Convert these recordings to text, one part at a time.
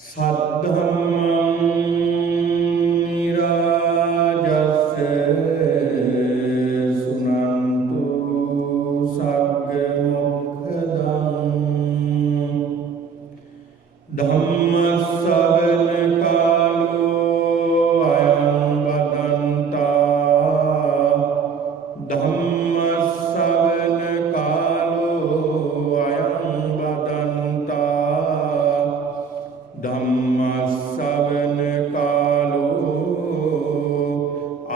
සද්ධම්මං නිරාජස්ස සුනන්තු සග්ග මොක්ඛදං ධම්ම ශ්‍රවණ කාලෝ අයං බදන්තා ධම්ම ශ්‍රවණ කාලෝ අයං බදන්තා ධම්ම ශ්‍රවණ කාලෝ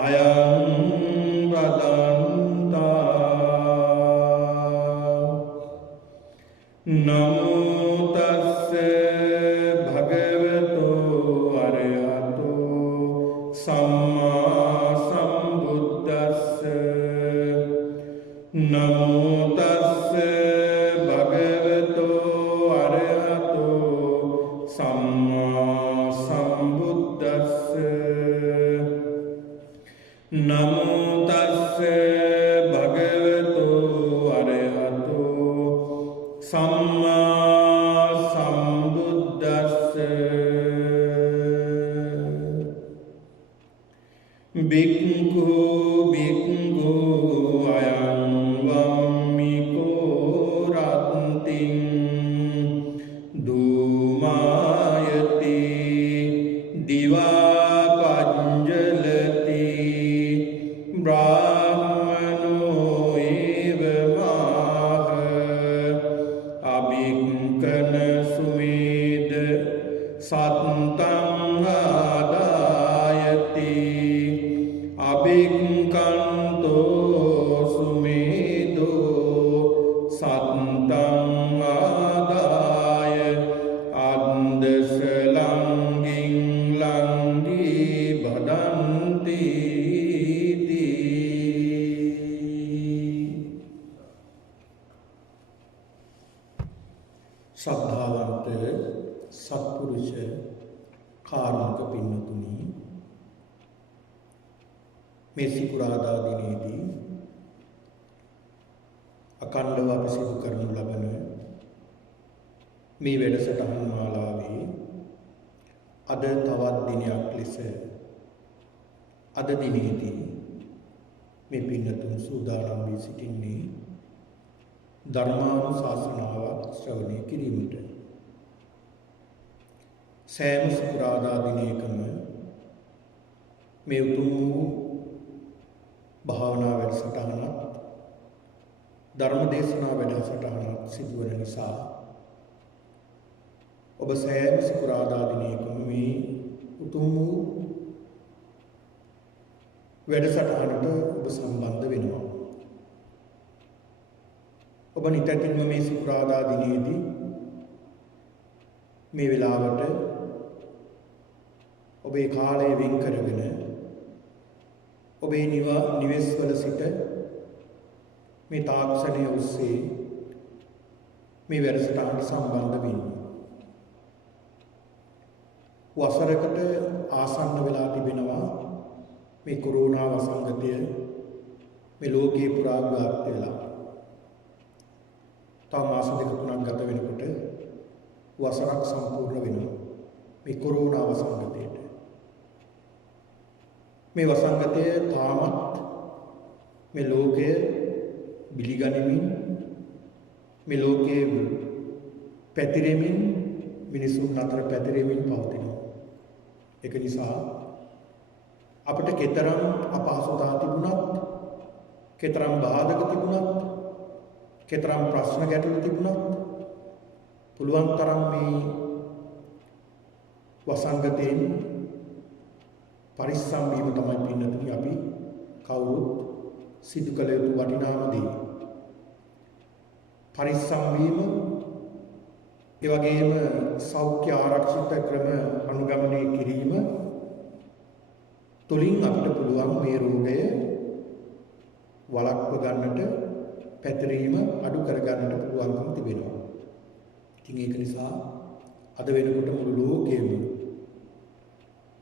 අයං බදන්තා නමෝ තස්ස භගවතු අරහතෝ සම්මා සම්බුද්දස්ස නමෝ තස්ස භගවතු අරහතෝ සම්මා සම්බුද්දස්ස නමෝ තස්ස භගවතු අරහතෝ සම්මා සම්බුද්දස්ස භික්ඛු භික්ඛු අයං වම්මිකෝ රත්තිං ධූමායති දිවා පඤ්ජලති බ්‍රාහ්මනෝ ඒව මාහ අභික්ඛන සුමේද සත්තං ආදායති අභික්ඛන්තෝ සුමේදෝ සත්තං ආදාය අන්දස ලංගින් ලංගී බදන්ති ශ්‍රද්ධාවන්ත සත්පුරුෂ කාරුණික පින්වතුනි, මේ සිකුරාදා දිනේදී අකණ්ඩව අපි සිදු කරනු ලබන මේ වැඩසටහන් මාලාවේ අද තවත් දිනයක් ලෙස අද දිනේදී මේ පින්වතුන් සූදානම් වී සිටින්නේ ධර්මානුශාසනාවක් ශ්‍රවණය කිරීමට. සෑම සිකුරාදා දිනයකම මේ උතුම් වූ භාවනා වැඩසටහනක් ධර්ම දේශනා වැඩසටහනක් සිදුවන නිසා ඔබ සෑම සිකුරාදා දිනයකම මේ උතුම් වූ වැඩසටහනට ඔබ සම්බන්ධ වෙනවා. ඔබ නිතරම මේ සිකුරාදා දිනේදී මේ වෙලාවට ඔබේ කාලය වෙන් කරගෙන ඔබේ නිවෙස්වල සිට මේ තාක්ෂණය ඔස්සේ මේ වැඩසටහනට සම්බන්ධ වෙන්නේ. වසරකට ආසන්න වෙලා තිබෙනවා මේ කොරෝනා වසංගතය මේ ලෝකේ පුරා ව්‍යාප්ත වෙලා. තව මාස දෙක තුනක් ගත වෙනකොට වසරක් සම්පූර්ණ වෙනවා මේ කොරෝනා වසංගතයට. මේ වසංගතය තාමත් මේ ලෝකය බිලිගනිමින් මේ ලෝකයේ පැතිරෙමින් මිනිසුන් අතර පැතිරෙමින් පවතිනවා. ඒක නිසා අපිට කතරම් අපහසුතා තිබුණත්, කතරම් බාධක තිබුණත්, කතරම් ප්‍රශ්න ගැටලු තිබුණත් පුළුවන් තරම් මේ වසංගතයෙන් පරිස්සම් වීම තමයි පින්නතුනි අපි කවුරුත් සිදු කළ යුතු වටිනාම දේ. පරිස්සම් වීම, ඒ වගේම සෞඛ්‍ය ආරක්ෂිත ක්‍රම අනුගමනය කිරීම තුලින් අපිට පුළුවන් මේ රෝගය වළක්ව ගන්නට, පැතිරීම අඩු කර ගන්නට පුළුවන්කම තිබෙනවා. ඉතින් ඒක නිසා අද වෙනකොට මුළු ලෝකෙම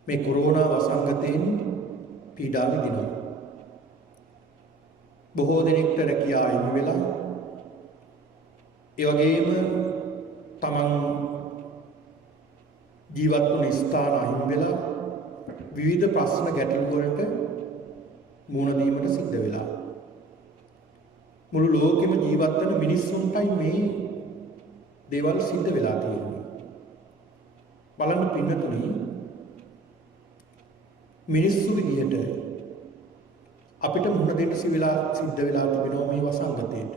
මේ කොරෝනා වසංගතයෙන් පීඩා විඳිනවා. බොහෝ දෙනෙක්ට රැකියාව හිමි වෙලා, ඒ වගේම තමන් ජීවත් වුණ ස්ථාන අහිමි වෙලා විවිධ ප්‍රශ්න ගැටලු වලට මුහුණ දීමට සිද්ධ වෙලා. මුළු ලෝකෙම ජීවත් වෙන මිනිස්සුන්ටයි මේ දේවල් සිද්ධ වෙලා තියෙන්නේ. බලන්න පින්නතුනි, මිනිස්සු විදියට අපිට මුහුණ දෙන්න සිද්ධ වෙලා තිබෙනවා මේ වසංගතයට.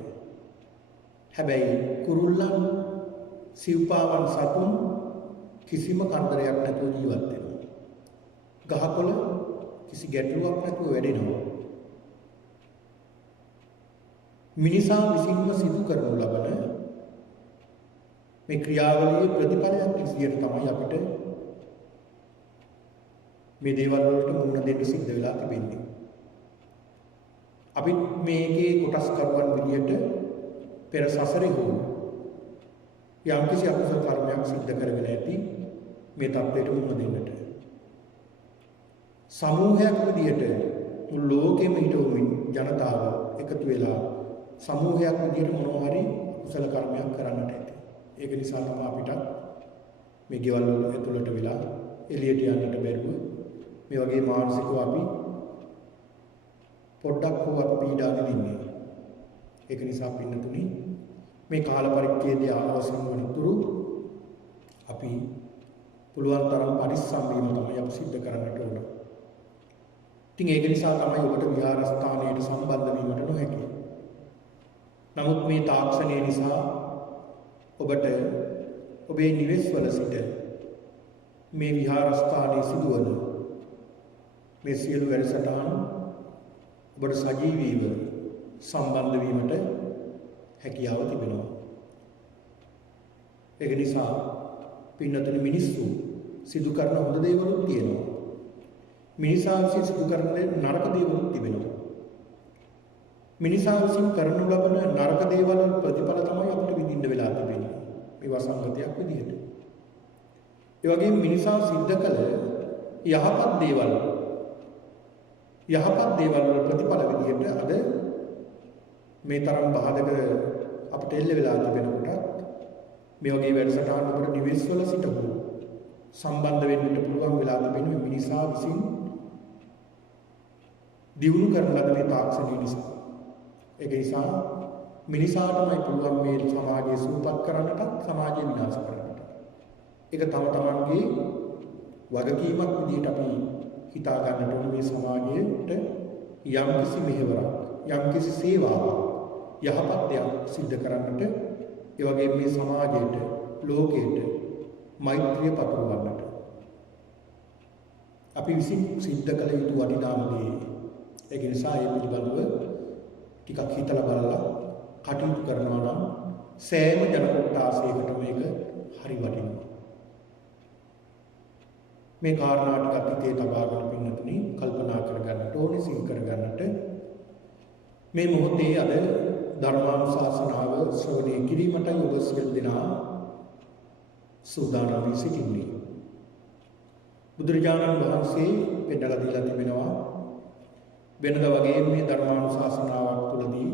හැබැයි කුරුල්ලන් සිව්පාවන් සතුන් කිසිම කරදරයක් නැතුව ජීවත් වෙනවා. ගහකොළ කිසි ගැටලුවක් නැතුව වැඩෙනවා. මිනිසා විසින්ම සිදු කරනු ලබන මේ ක්‍රියාවලියේ ප්‍රතිඵලයක් විදියට තමයි අපිට මේ දේවල් වලට මුහුණ දෙන්න සිද්ධ වෙලා තිබෙන්නේ. අපි මේකේ කොටස්කරුවන් විදියට පෙර සසරේ හෝ යම්කිසි අකුසල කර්මයක් සිද්ධ කරගෙන ඇති මේ තත්ත්වයට මුහුණ දෙන්නට. සමූහයක් විදියට මුළු ලෝකෙම හිටවු ජනතාව එකතු වෙලා සමූහයක් විදියට මොනවා හරි කුසල කර්මයක් කරන්නට ඇති. ඒක නිසා තමයි අපිට මේ ගෙවල් වල ඇතුළට වෙලා එළියට යන්නට බැරුව මේ වගේ මානසිකව අපි පොඩ්ඩක් හෝ අපි පීඩාගෙන ඉන්නේ. ඒක නිසා පින්නතුනි, මේ කාල පරිච්ඡේදය අවසන් වනතුරු අපි පුළුවන් තරම් පරිස්සම් වීම තමයි අපි සිද්ධ කරන්නට ඕන. ඉතින් ඒක නිසා තමයි ඔබට විහාරස්ථානයට සම්බන්ධ වීමට නොහැකි. නමුත් මේ තාක්ෂණය නිසා ඔබට ඔබේ නිවෙස්වල සිට මේ විහාරස්ථානයේ සිදුවන මේ සියලු වැඩසටහන් ඔබට සජීවීව සම්බන්ධ වීමට හැකියාව තිබෙනවා. ඒක නිසා පින්නතුනි, මිනිස්සු සිදු කරන හොඳ දේවලුත් තියෙනවා. මිනිසා විසින් සිදු කරන නරක දේවලුත් තිබෙනවා. මිනිසා විසින් කරනු ලබන නරක දේවල් ප්‍රතිඵල තමයි අපිට විඳින්න වෙලා තිබෙන්නේ මේ වසංගතයක් විදිහට. ඒ වගේම මිනිසා සිද්ධ කළ යහපත් දේවල් වල ප්‍රතිඵල විදිහට අද මේ තරම් බාධක අපිට එල්ල වෙලා තිබෙනකොට මේ වගේ වැඩසටහන් වලට නිවෙස්වල සිටපු සම්බන්ධ වෙන්නට පුළුවන් වෙලා තිබෙන මිනිසා විසින් දියුණු කරන ලද මේ තාක්ෂණය නිසා. ඒක නිසා මිනිසාටමයි පුළුවන් මේ සමාජය සූපත් කරන්නටත් සමාජය විනාශ කරන්නට. ඒක තම තමන්ගේ වගකීමක් විදිහට අපි හිතා ගන්නට ඕනේ. මේ සමාජයට යම්කිසි මෙහෙවරක්, යම්කිසි සේවාවක්, යහපත් දෙයක් සිද්ධ කරන්නට, ඒ වගේම මේ සමාජයට, ලෝකයට මෛත්‍රිය පතුරවන්නට අපි විසින් සිද්ධ කළ යුතු වටිනාම දේ. ඒක නිසා ඒ පිළිබඳව ටිකක් හිතලා බලලා කටයුතු කරනවා නම් සෑම ජන කොටසයකට මේක හරි වටිනවා. මේ කාරණා ටිකත් හිතේ තබාගෙන පින්නතුනි කල්පනා කරගන්නට ඕනේ, සිහි කරගන්නට. මේ මොහොතේ අද ධර්මානුශාසනාව ශ්‍රවණය කිරීමටයි ඔබ සියලු දෙනා සූදානම් වී සිටින්නේ. බුදුරජාණන් වහන්සේ පෙන්නලා දීලා තිබෙනවා, වෙනද වගේ මේ ධර්මානුශාසනාවක් තුළදී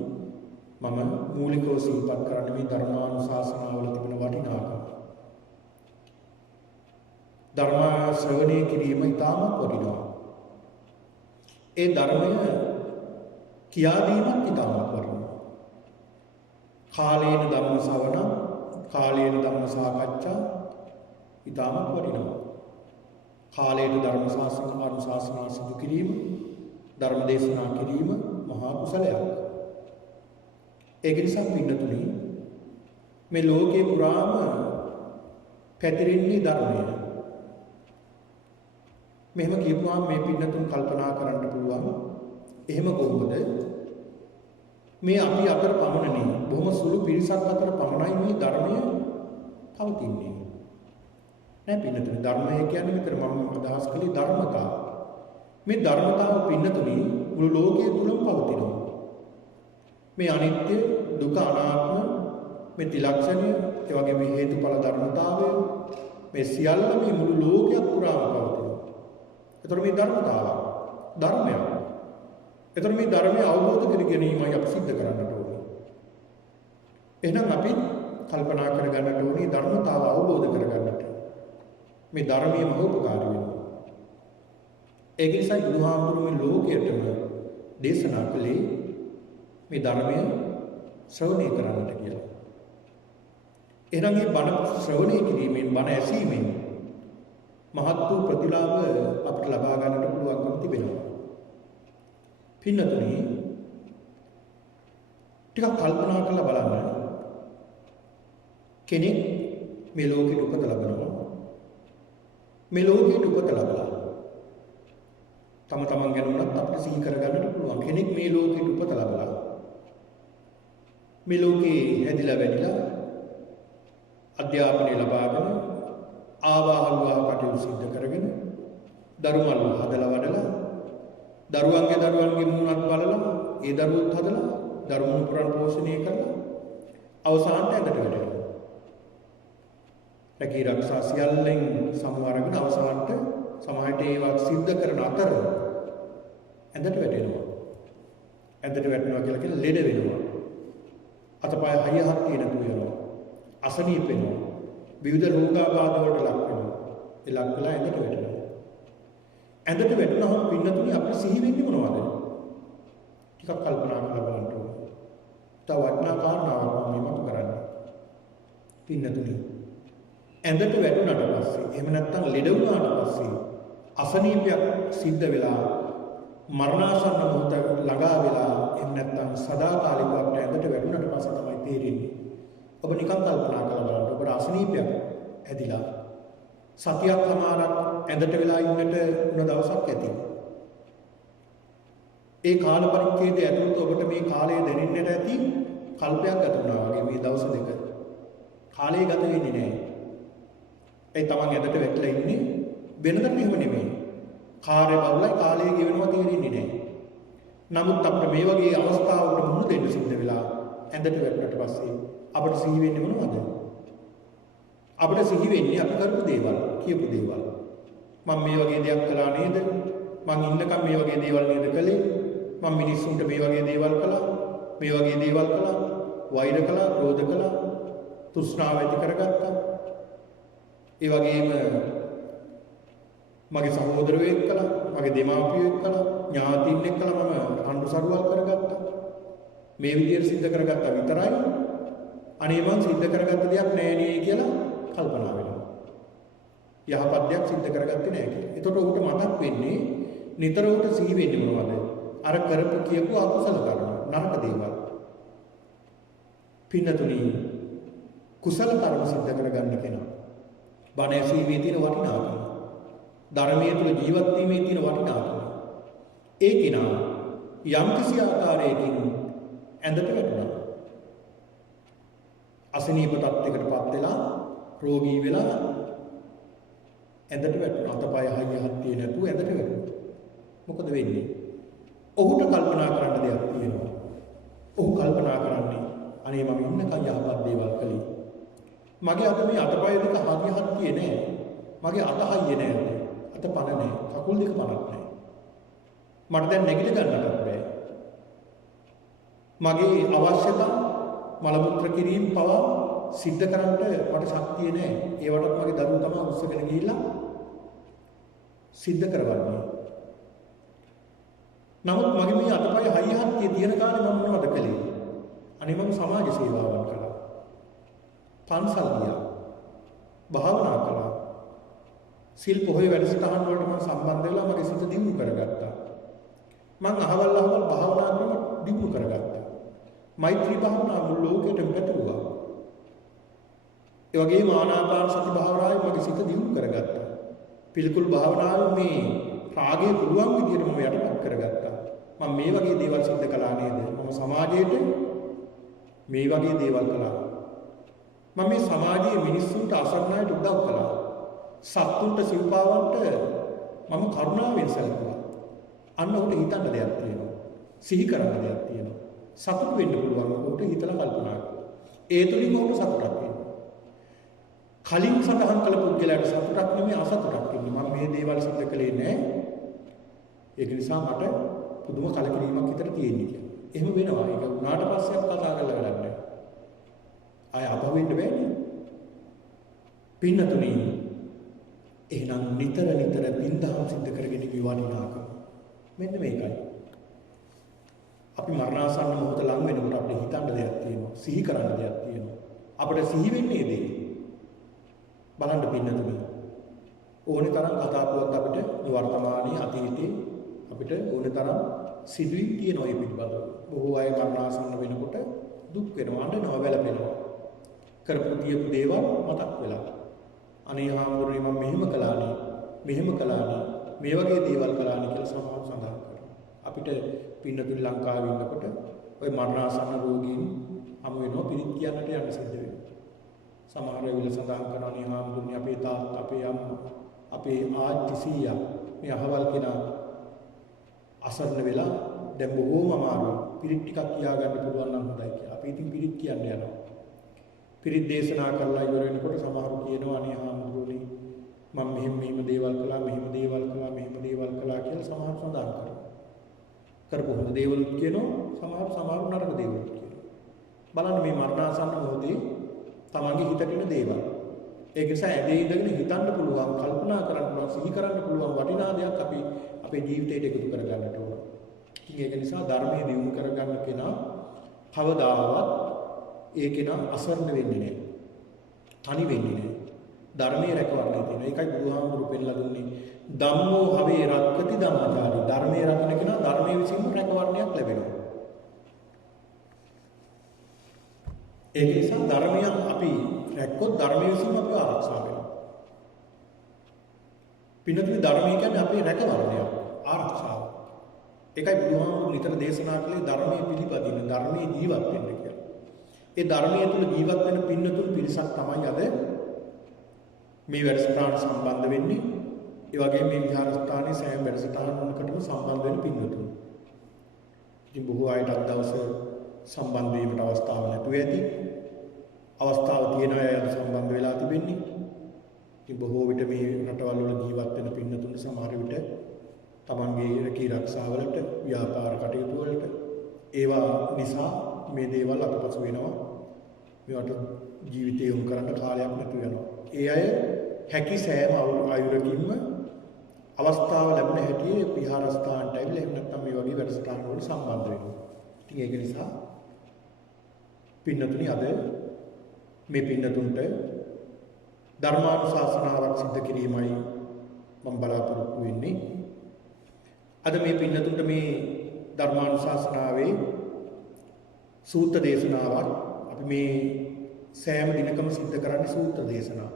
මම මූලිකව සිහිපත් කරන්නේ මේ ධර්මානුශාසනාවල තිබෙන වටිනාකම. ධර්ම ශ්‍රවණය කිරීම ඉතාමත් වටිනවා. ඒ ධර්මය කියා දීමත් ඉතාමත් වටිනවා. කාලේන ධම්ම ශ්‍රවණ, කාලේන ධම්ම සාකච්ඡා ඉතාමත් වටිනවා. කාලේන ධර්ම ශාසනා සිදු කිරීම, ධර්ම දේශනා කිරීම මහා කුසලයක්. ඒක නිසා පින්නතුනි, මේ ලෝකේ පුරාම පැතිරෙන්නේ ධර්මය. මෙහෙම කියපුවාම මේ පින්නතුන් කල්පනා කරන්න පුළුවන්, එහෙම කොහොමද මේ අපි අතර පමණනේ, බොහොම සුළු පිරිසක් අතර පමණයි මේ ධර්මය පවතින්නේ. නෑ පින්නතුනි, ධර්මය කියන්නේ මෙතන මම අදහස් කළේ ධර්මතාව. මේ ධර්මතාව පින්නතුනි මුළු ලෝකයේ තුලම පවතිනවා. මේ අනිත්‍ය, දුක, අනාත්ම, මේ ත්‍රිලක්ෂණය, ඒ වගේ මේ හේතුඵල ධර්මතාවය, මේ සියල්ල මේ මුළු ලෝකයක් පුරාම පවතිනවා. ඒතර මේ ධර්මතාව ධර්මයක්. ඒතර මේ ධර්මය අවබෝධ කර ගැනීමයි අපි සිද්ධ කරන්නට ඕනේ. එහෙනම් අපි කල්පනා කරගන්නට ඕනේ ධර්මතාව අවබෝධ කරගන්නට. මේ ධර්මයේ මහෝපකාරී වෙනවා. ඒක නිසා බුදුහාමුදුරුවෝ මේ ලෝකයටම දේශනා කළේ මේ ධර්මය ශ්‍රවණය කරන්නට කියලා. එහෙනම් මේ බණ ශ්‍රවණය කිරීමෙන් බණ ඇසීමෙන් මහත් වූ ප්‍රතිලාභ අපිට ලබා ගන්නට පුළුවන්කම තිබෙනවා. පින්නතුනි ටිකක් කල්පනා කරලා බලන්න. කෙනෙක් මේ ලෝකෙට උපත ලබනවා. මේ ලෝකෙට උපත ලබලා තම තමන් ගැන උනත් අපිට සිහි කරගන්නට පුළුවන්. කෙනෙක් මේ ලෝකෙට උපත ලබලා මේ ලෝකේ හැදිලා වැඩිලා අධ්‍යාපනය ලබාගෙන ආවාහල්වා කටයුතු සිද්ධ කරගෙන දරුමල්ව හදලා වඩලා දරුවන්ගේ මුණත් බලලා ඒ දරුවොත් හදලා දරුවෝ පුරන් පෝෂණය කරලා අවසානට ඇඳට වැටෙනවා. රැකී ආරක්ෂා සියල්ලෙන් සමවරගෙන අවසානට සමාජයට ඒවා සිද්ධ කරන අතර ඇඳට වැටෙනවා. ඇඳට වැටෙනවා කියලා කියන ලෙඩ වෙනවා. අතපය හයියහක් තියෙන තුයනවා. අසනීප වෙනවා. විවිධ රෝගාබාධ වලට ලක් වෙනවා. ඒ ලක් වෙලා ඇඳට වැටෙනවා. ඇඳට වැටුනහම පින්නතුනි අපිට සිහි වෙන්නේ මොනවද? ටිකක් කල්පනා කරලා බලන්න ඕනේ. තව වටිනා කාරණාවක් මම මතු කරන්නේ. පින්නතුනි ඇඳට වැටුණාට පස්සේ එහෙම නැත්නම් ලෙඩ වුණාට පස්සේ අසනීපයක් සිද්ධ වෙලා මරණාසන්න මොහොත ළඟා වෙලා එහෙම නැත්නම් සදාකාලිකව අපිට ඇඳට වැටුණාට පස්සේ තමයි තේරෙන්නේ. ඔබ නිකන් කල්පනා කරලා බලන්න. ඔබට අසනීපයක් ඇදිලා සතියක් සමාරක් ඇඳට වෙලා ඉන්නට උන දවසක් ඇති. ඒ කාල පරිච්ඡේදය ඇතුළත ඔබට මේ කාලය දැනෙන්නට ඇති කල්පයක් ගත වුණා වගේ මේ දවස් දෙක. කාලය ගත වෙන්නේ නැහැ. ඒ තමන් ඇඳට වැටලා ඉන්නේ වෙනදට එහෙම නෙමෙයි. කාර්ය බහුලයි කාලය ගෙවෙනවා තේරෙන්නේ නැහැ. නමුත් අපිට මේ වගේ අවස්ථාවකට මුහුණ දෙන්න සිද්ධ වෙලා ඇඳට වැටුණාට පස්සේ අපිට සිහි වෙන්නේ මොනවද? අපිට සිහි වෙන්නේ අපි කරපු දේවල්, කියපු දේවල්. මම මේ වගේ දෙයක් කළා නේද? මං ඉන්නකම් මේ වගේ දේවල් නේද කළේ? මම මිනිස්සුන්ට මේ වගේ දේවල් කළා, මේ වගේ දේවල් කළා, වෛර කළා, ක්‍රෝධ කළා, තෘෂ්ණාව ඇති කරගත්තා. ඒ වගේම මගේ සහෝදරයෙක් කළා, මගේ දෙමාපියෙක් කළා, ඥාතීන් එක්ක කළා මම අඬු සරුවල් කරගත්තා. මේ විදියට සිද්ධ කරගත්තා විතරයි. අනේ මං සිද්ධ කරගත්ත දෙයක් නෑ නේ කියලා කල්පනා වෙනවා. යහපත් දෙයක් සිද්ධ කරගත්තේ නෑ කියලා. එතකොට ඔහුට මතක් වෙන්නේ නිතර උට සිහි වෙන්නේ මොනවද? අර කරපු කියපු අකුසල කර්ම, නරක දේවල්. පින්නතුනි කුසල කර්ම සිද්ධ කරගන්න කෙනා බණ ඇසීමේ තියෙන වටිනාකම, ධර්මයේ තුල ජීවත් වීමේ තියෙන වටිනාකම. ඒ කෙනා යම්කිසි ආකාරයකින් ඇඳට වැටුණා. අසනීප තත්යකටපත් වෙලා රෝගී වෙලා ඇඳට වැටුණා. අතපය හයියහක් තියෙ නැතුව ඇඳට වැටුණා. මොකද වෙන්නේ? ඔහුට කල්පනා කරන්න දෙයක් තියෙනවා. ඔහු කල්පනා කරන්නේ අනේ මම ඉන්නකන් යහපත් දේවල් කළේ. මගේ අත මේ අතපය දෙක හරියහක් තියෙ නෑ. මගේ අත හයිය නෑ. අත පන නෑ. කකුල් දෙක පනක් නෑ. මට දැන් නැගිට ගන්නට බෑ. මගේ අවශ්‍යතා මල මුත්‍ර කිරීම පවා සිද්ධ කරන්න මට ශක්තිය නැහැ. ඒවටත් මගේ දරුවෝ තමයි උස්සගෙන ගිහිල්ලා සිද්ධ කරවන්නේ. නමුත් මගේ මේ අතපය හයියහත්තිය තියෙන කාලේ මම මොනවද කළේ? අනේ මම සමාජ සේවාවක් කළා. පන්සල් ගියා. භාවනා කළා. සිල් පොහොය වැඩසටහන් වලට මම සම්බන්ධ වෙලා මගේ සිත දියුණු කරගත්තා. මම අහවල් භාවනා ක්‍රම දියුණු කරගත්තා. මෛත්‍රී භාවනා මුළු ලෝකෙටම පැතුරුවා. ඒ වගේම ආනාපාන සති භාවනාවේ මගේ සිත දියුණු කරගත්තා. පිළිකුල් භාවනාවේ මේ රාගය පුළුවන් විදිහට මම යටපත් කරගත්තා. මම මේ වගේ දේවල් සිද්ධ කළා නේද? මම සමාජයට මේ වගේ දේවල් කළා. මම මේ සමාජයේ මිනිස්සුන්ට අසරණයිට උදව් කළා. සත්තුන්ට සිව්පාවන්ට මම කරුණාවෙන් සැලකුවා. අන්න උට හිතන්න දෙයක් තියෙනවා. සිහි කරන්න දෙයක් තියෙනවා. සතුට වෙන්න පුළුවන් උට හිතලා කල්පනා කරලා. ඒ තුලින් උට සතුටක් එනවා. කලින් සඳහන් කළ පුද්ගලයාට සතුටක් නෙමෙයි අසතුටක් එන්නේ. මම මේ දේවල් සිද්ධ කළේ නෑ. ඒක නිසා මට පුදුම කලකිරීමක් හිතට තියෙන්නේ කියලා. එහෙම වෙනවා. ඒක උනාට පස්සේ කතා කරලා වැඩක් නෑ. ආය අපවෙන්න බෑනේ. පින්නතුනි එහෙනම් නිතර නිතර පින්දහම් සිද්ධ කරගෙන ඉවි වටිනාකම. මෙන්න මේකයි. අපි මරණාසන්න මොහොත ලඟ වෙනකොට අපිට හිතන්න දෙයක් තියෙනවා. සිහි කරන්න දෙයක් තියෙනවා. අපිට සිහි වෙන්නේ දෙය. බලන්න පින්නතුනි. ඕනේ තරම් කතා පුවත් අපිට වර්තමානයේ අතීතයේ අපිට ඕනේ තරම් සිදුවීම් තියෙනවා මේ පිළිබඳව. බොහෝ අය මරණාසන්න වෙනකොට දුක් වෙනවා, අඬනවා, වැළපෙනවා. කරපු තියපු දේවල් මතක් වෙලා. අනේ හාමුදුරනේ මම මෙහෙම කළානේ, මෙහෙම කළානේ, මේ වගේ දේවල් කළානේ කියලා සමහරව සඳහන් කරනවා. අපිට පින්නතුනි ලංකාවේ ඉන්නකොට ওই මරණාසන්න රෝගීන් හමු වෙනවා, පිළිත් කියන්නට යන්න සිද්ධ වෙනවා. සමහර වෙලාවට සඳහන් කරනවා අනේ හාමුදුරනේ අපේ තාත්තා, අපේ අම්මා, අපේ ආච්චි සීයා මේ අහවල් කෙනා අසරණ වෙලා දැන් බොහෝම අමාරුයි. පිරිත් ටිකක් කියාගන්න පුළුවන් නම් හොඳයි කියලා. අපි ඉතින් පිරිත් කියන්න යනවා. පිරිත් දේශනා කරලා ඉවර වෙනකොට සමහරු කියනවා අනේ හාමුදුරනේ මම මෙහෙම දේවල් කළා, මෙහෙම දේවල් කළා, මෙහෙම දේවල් කළා කියලා සමහරු සඳහන් කරනවා. කරපු හොඳ දේවල් කියනවා, සමහරු නරක දේවල් කියනවා. බලන්න මේ මරණාසන්න මොහොතේ තමන්ගේ හිතට එන දේවල්. ඒක නිසා ඇදේ ඉඳගෙන හිතන්න පුළුවන්, කල්පනා කරන්න පුළුවන්, සිහි කරන්න පුළුවන් වටිනා දෙයක් අපි අපේ ජීවිතයට එකතු කරගන්නට ඕන. ඉතින් ඒක නිසා ධර්මයේ දියුණු කරගන්න කෙනා කවදාවත් ඒ කෙනා අසරණ වෙන්නේ නැහැ. තනි වෙන්නේ නැහැ. ධර්මයේ රැකවරණය තියෙනවා. ඒකයි බුදුහාමුදුරු පෙන්ලා දුන්නේ ධම්මෝ හවේ රක්කති ධම්මචාරී. ධර්මයේ රකින්න කෙනා ධර්මයේ විසින්ම රැකවරණයක් ලැබෙනවා. ඒක නිසා ධර්මය අපි රැක්කොත් ධර්මයේ විසින්ම අපි ආරක්ෂා වෙනවා. පින්නතුනි ධර්මය කියන්නේ අපේ රැකවරණයක්, ආරක්ෂාව. ඒකයි බුදුහාමුදුරු නිතර දේශනා කළේ ධර්මයේ පිළිපදින්න, ධර්මයේ ජීවත් වෙන්න කියලා. ඒ ධර්මයේ තුල ජීවත් වෙන පින්නතුන් පිරිසක් තමයි අද මේ වැඩසටහන සම්බන්ධ වෙන්නේ. ඒ වගේම මේ විහාරස්ථානයේ සෑම වැඩසටහනකටම සම්බන්ධ වෙන පින්නතුන්. ඉතින් බොහෝ අයට අද දවසේ සම්බන්ධ වීමට අවස්ථාවක් නැතුව ඇති. අවස්ථාව තියෙන අය අද සම්බන්ධ වෙලා තිබෙන්නේ. ඉතින් බොහෝ විට මේ රටවල් වල ජීවත් වෙන පින්නතුන් සමහර විට තමන්ගේ රැකී ආරක්ෂාවලට, ව්‍යාපාර කටයුතු වලට ඒවා නිසා මේ දේවල් අතපසු වෙනවා. මේවට ජීවිතය යොමු කරන්න කාලයක් නැතු වෙනවා. ඒ අය හැකි සෑම අයුරකින්ම අවස්ථාව ලැබෙන හැටි විහාරස්ථානට ඇවිල්ලා එහෙම නැත්නම් මේ වගේ වැඩසටහන් වලට සම්බන්ධ වෙනවා. ඉතින් ඒක නිසා පින්නතුනි අද මේ පින්නතුන්ට ධර්මානුශාසනාවක් සිද්ධ කිරීමයි මම බලාපොරොත්තු වෙන්නේ. අද මේ පින්නතුන්ට මේ ධර්මානුශාසනාවේ සූත්‍ර දේශනාවක් අපි මේ සෑම දිනකම සිද්ධ කරන්නේ සූත්‍ර දේශනා.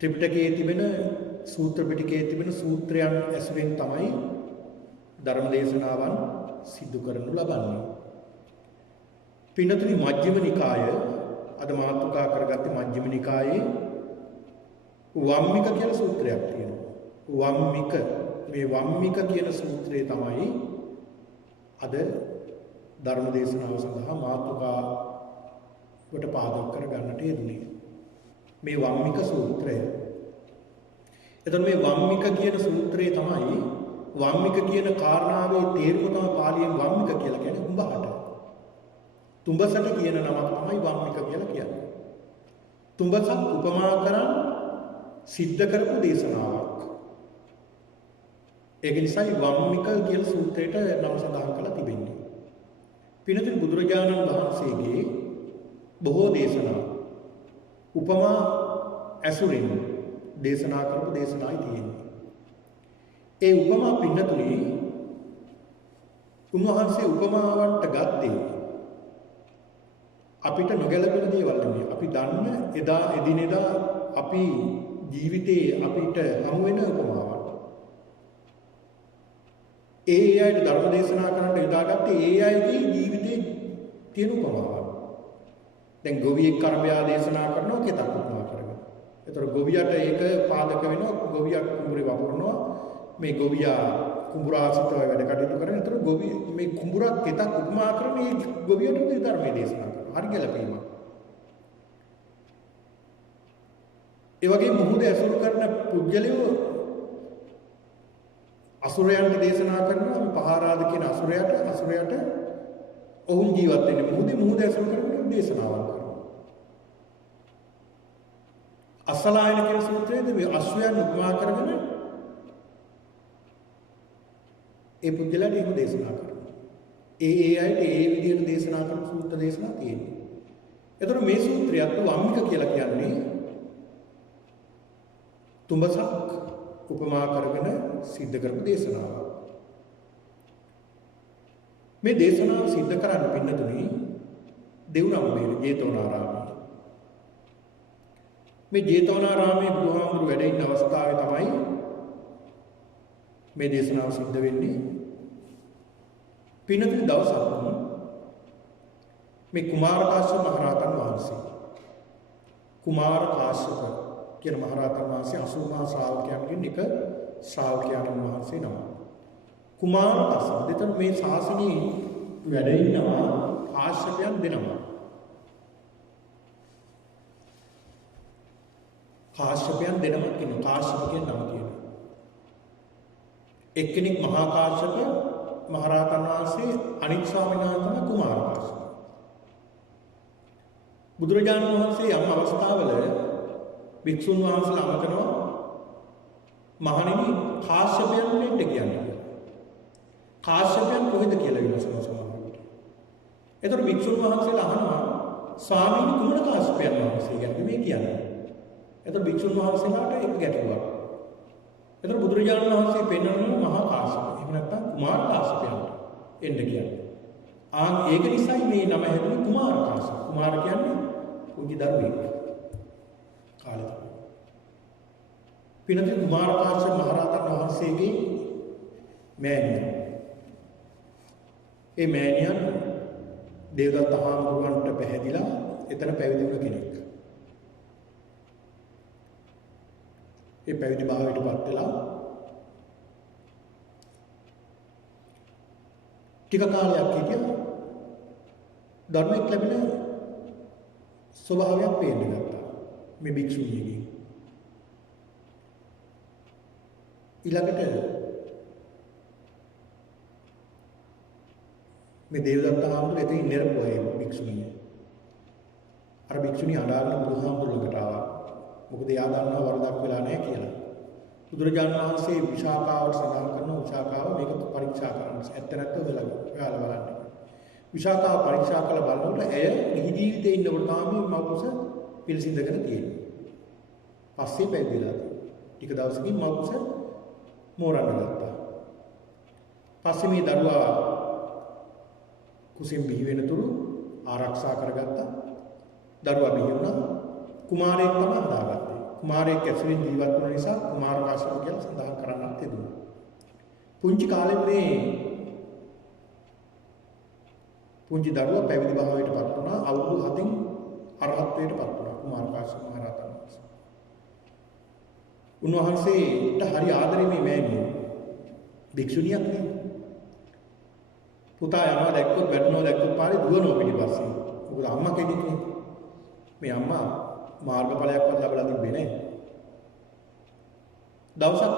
ත්‍රිපිටකයේ තිබෙන සූත්‍ර පිටකයේ තිබෙන සූත්‍රයන් ඇසුරෙන් තමයි ධර්ම දේශනාවන් සිදු කරනු ලබන්නේ. පින්නතුනි මජ්ක්‍ධිම නිකාය අද මාතෘකා කරගත්තේ මජ්ක්‍ධිම නිකායේ වම්මික කියලා සූත්‍රයක් තියෙනවා. වම්මික මේ වම්මික කියන සූත්‍රය තමයි අද ධර්ම දේශනාව සඳහා මාතෘකාවට පාදක කරගන්නට යෙදුනේ. මේ වම්මික සූත්‍රය. එතකොට මේ වම්මික කියන සූත්‍රය තමයි වම්මික කියන කාරණාවේ තේරුම තමයි පාලියෙන් වම්මික කියලා කියන්නේ උඹහට. තුඹසට කියන නමක් තමයි වම්මික කියලා කියන්නේ. තුඹසක් උපමා කරන් සිද්ධ කරපු දේශනාවක්. ඒක නිසා වම්මික කියන සූත්‍රයට නම සඳහන් කරලා තිබෙන්නේ. පිනතුන් බුදුරජාණන් වහන්සේගේ බොහෝ දේශනා උපමා ඇසුරින් දේශනා කරපු දේශනායි තියෙන්නේ. ඒ උපමා පින්නතුනි උන්වහන්සේ උපමාවන්ට ගත්තේ අපිට නොගැලපෙන දේවල් නෙමෙයි. අපි දන්න එදා එදිනෙදා අපි ජීවිතේ අපිට හමු වෙන උපමාවක්. ඒ අයට ධර්ම දේශනා කරන්න යොදාගත්තේ ඒ අයගේ ජීවිතේ තියෙන උපමාවක්. දැන් ගොවියෙක් කරබයා දේශනා කරනවා කෙතක් උපමා කරගෙන. ඒතර ගොවියට ඒක පාදක වෙනවා. ගොවියා කුඹුරේ වපුරනවා. මේ ගොවියා කුඹුරාසිතව වැඩ කටයුතු කරන. ඒතර ගොවිය මේ කුඹුරක් කෙතක් උපමා කරන මේ ගොවියට මේ ධර්මයේ දේශනා කරනවා. හරි ගැලපීමක්. ඒ වගේ මුහුද ඇසුරු කරන පුජ්‍යලියෝ අසුරයන්ට දේශනා කරනවා. පහාරාද කියන අසුරයට ඔවුන් ජීවත් වෙන්නේ මුහුද ඇසුරු කරගෙන දේශනාවක් කරනවා. අසලායන කියන සූත්‍රයේදී මේ අශ්වයන් උපමා කරගෙන ඒ පුද්ගලයාට ඒක දේශනා කරනවා. ඒ අයට ඒ විදිහට දේශනා කරන සූත්‍ර දේශනා තියෙනවා. එතකොට මේ සූත්‍රයත් වම්මික කියලා කියන්නේ තුඹසක් උපමා කරගෙන සිද්ධ කරපු දේශනාවක්. මේ දේශනාව සිද්ධ කරන්න පින්නතුනි දෙව්රම්බේ ජේතවනාරාමයේ. මේ ජේතවනාරාමයේ බුදුහාමුදුරු වැඩ ඉන්න අවස්ථාවේ තමයි මේ දේශනාව සිද්ධ වෙන්නේ. පින්නතුනි දවසක් මේ කුමාර කාශ්‍යප මහරහතන් වහන්සේ කුමාර කාශ්‍යප කියන මහරහතන් වහන්සේ 80 මහා ශ්‍රාවකයන්ගෙන් එක ශ්‍රාවකයන් වහන්සේ නම. කුමාර කාශ්‍යප දෙතන මේ ශාසනයේ වැඩ ඉන්නවා කාශ්‍යපයන් දෙනවා. කාශ්‍යපයන් දෙනමක් ඉන්නවා. කාශ්‍යප කියන නම තියෙනවා. එක්කෙනෙක් මහා කාශ්‍යප මහරහතන් වහන්සේ අනිත් ස්වාමීන් වහන්සේ තමයි කුමාර කාශ්‍යප. බුදුරජාණන් වහන්සේ යම් අවස්ථාවල භික්ෂුන් වහන්සේලා අමතනවා මහණෙනි කාශ්‍යපයන් දෙන්න කියන්නේ. කාශ්‍යපයන් කොහෙද කියලා විමසනවා සමහරවිට. එතකොට භික්ෂුන් වහන්සේලා අහනවා ස්වාමීනි කුමන කාශ්‍යපයන් වහන්සේ ගැනද මේ කියන්නේ. එතකොට භික්ෂුන් වහන්සේලාට ඒක ගැටලුවක්. එතකොට බුදුරජාණන් වහන්සේ පෙන්වන්නේ මහා කාශ්‍යප. එහෙම නැත්නම් කුමාර කාශ්‍යපයන්ට එන්න කියන්නේ. ඒක නිසායි මේ නම හැදුනේ කුමාර කාශ්‍යප. කුමාර කියන්නේ පුංචි දරුවෙක්. කාලේ තමයි. පිනතුන් කුමාර කාශ්‍යප මහරහතන් වහන්සේගේ මෑණියන්. ඒ මෑණියන් දේවදත්ත හාමුදුරුවන්ට පැහැදිලා එතන පැවිදි වුණ කෙනෙක්. ඒ පැවිදි භාවයටපත් වෙලා ටික කාලයක් හිටියා ධර්මයක් ලැබෙන ස්වභාවයක් පේන්න ගත්තා මේ භික්ෂුණියගේ. ඊළඟට මේ දේවදත්ත හාමුදුරුවෝ එතන ඉන්නේරපුවා ඒ භික්ෂුණිය. අර භික්ෂුණිය අඬාගෙන බුදුහාමුදුරුවෝ ළඟට ආවා. මොකද එයා දන්නවා වරදක් වෙලා නැහැ කියලා. බුදුරජාණන් වහන්සේ විශාකාවට සඳහන් කරන විශාකාව මේක පරීක්ෂා කරන්න. ඇත්ත නැත්ද ඔයාලා බලන්න. විශාකාව පරීක්ෂා කළ බලනකොට ඇය නිහි ජීවිතේ ඉන්නකොට තමයි මව්කුස පිළිසිඳගෙන තියෙන්නේ. පස්සේ පැවිදිලා තියෙනවා. ටික දවසකින් මව්කුස මෝරන්න ගත්තා. පස්සේ මේ දරුවා කුසින් බිහි වෙනතුරු ආරක්ෂා කරගත්තා. දරුවා බිහි වුණා. කුමාරයෙක් තමයි හදාගත්තේ. කුමාරයෙක් ඇසුරින් ජීවත් වුණ නිසා කුමාර කාශ්‍යප කියලා සඳහන් කරන්නත් තිබුණා. පුංචි කාලේ මේ පුංචි දරුවා පැවිදි භාවයටපත් වුණා. අවුරුදු 7න් අරහත්ත්වයටපත් වුණා කුමාර කාශ්‍යප මහරහතන් වහන්සේ. උන්වහන්සේට හරි ආදරේ මේ මෑණියෝ. භික්ෂුණියක් නේ. පුතා යනවා දැක්කොත් වැටෙනවා දැක්කොත් පාරේ දුවනවා පිටිපස්සේ. මොකද අම්මා කෙනෙක් නේ. මේ අම්මා මාර්ගඵලයක්වත් ලැබලා තිබ්බේ නැහැ. දවසක්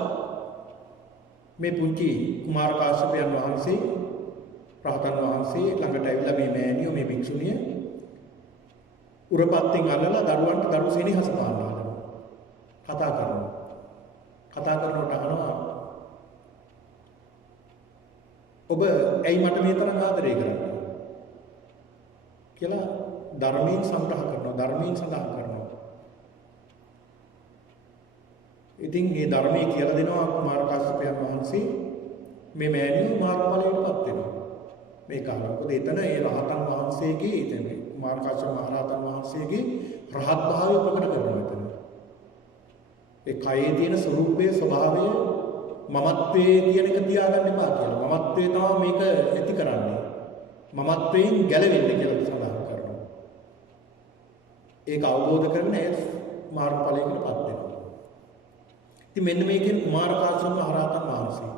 මේ පුංචි කුමාර කාශ්‍යපයන් වහන්සේ රහතන් වහන්සේ ළඟට ඇවිල්ලා මේ මෑණියෝ මේ භික්ෂුණිය උරපත්තෙන් අල්ලලා දරුවන්ට දරු සෙනෙහස පානවා. කතා කරනවා. කතා කරනකොට අහනවා ඔබ ඇයි මට මේ තරම් ආදරය කරන්නේ කියලා ධර්මයෙන් සංග්‍රහ කරනවා. ධර්මයෙන් සඳහන් කරනවා. ඉතින් මේ ධර්මයේ කියලා දෙනවා කුමාර කාශ්‍යපයන් වහන්සේ මේ මෑණියෝ මාර්ගඵලයටපත් වෙනවා. මේ කාලේ. මොකද එතන ඒ රහතන් වහන්සේගේ එතන කුමාර කාශ්‍යප මහරහතන් වහන්සේගේ රහත් භාවය ප්‍රකට කරනවා එතන. ඒ කයේ තියෙන ස්වરૂපයේ ස්වභාවය මමත්වයේ කියන එක තියාගන්න එපා කියලා. මමත්වයේ තමයි මේක ඇති කරන්නේ. මමත්වයෙන් ගැලවෙන්න කියලා සඳහන් කරනවා. ඒක අවබෝධ කරගෙන ඒ මාර්ගඵලයකටපත් වෙනවා. ඉතින් මෙන්න මේකෙන් කුමාර කාශ්‍යප මහරහතන් වහන්සේ.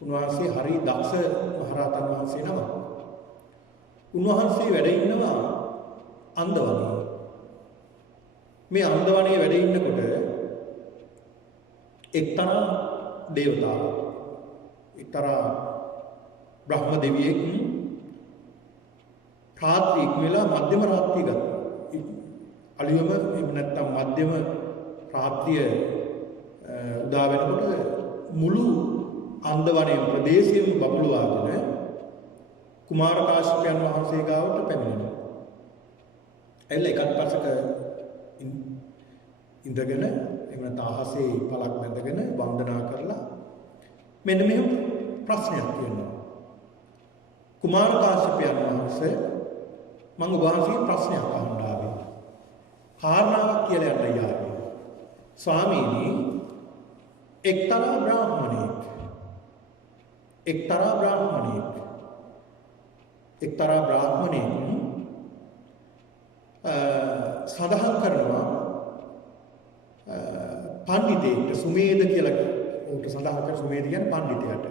උන්වහන්සේ හරි දක්ෂ මහරහතන් වහන්සේ නම. උන්වහන්සේ වැඩ ඉන්නවා අන්දවනේ. මේ අන්දවනේ වැඩ ඉන්නකොට එක්තරා දේවතාවක් එක්තරා බ්‍රහ්ම දෙවියෙක් රාත්‍රී ඉක්මලා මධ්‍යම රාත්‍රිය ගත්තා. අලියම එහෙම නැත්නම් මධ්‍යම රාත්‍රිය උදා වෙනකොට මුළු අන්දවනේ ප්‍රදේශයේම බබළුවාගෙන කුමාර කාශ්‍යපයන් වහන්සේ ගාවට පැමිණෙනවා. එල්ල එකත් පස්සක ඉඳගෙන එහෙම නැත්නම් අහසේ පළක් බැඳගෙන වන්දනා කරලා මෙන්න මෙහෙම ප්‍රශ්නයක් කියනවා. කුමාර කාශ්‍යපයන් වහන්සේ මම ඔබ වහන්සේගෙන් ප්‍රශ්නයක් අහන්න ආවේ. කාරණාවක් කියලා යන්න යාවේ. ස්වාමීනි එක්තරා බ්‍රාහ්මණයෙක් සඳහන් කරනවා පඬිතෙක්ට සුමේද කියලා උන්ට සඳහන් කර සුමේද කියන්නේ පඬිතයාට.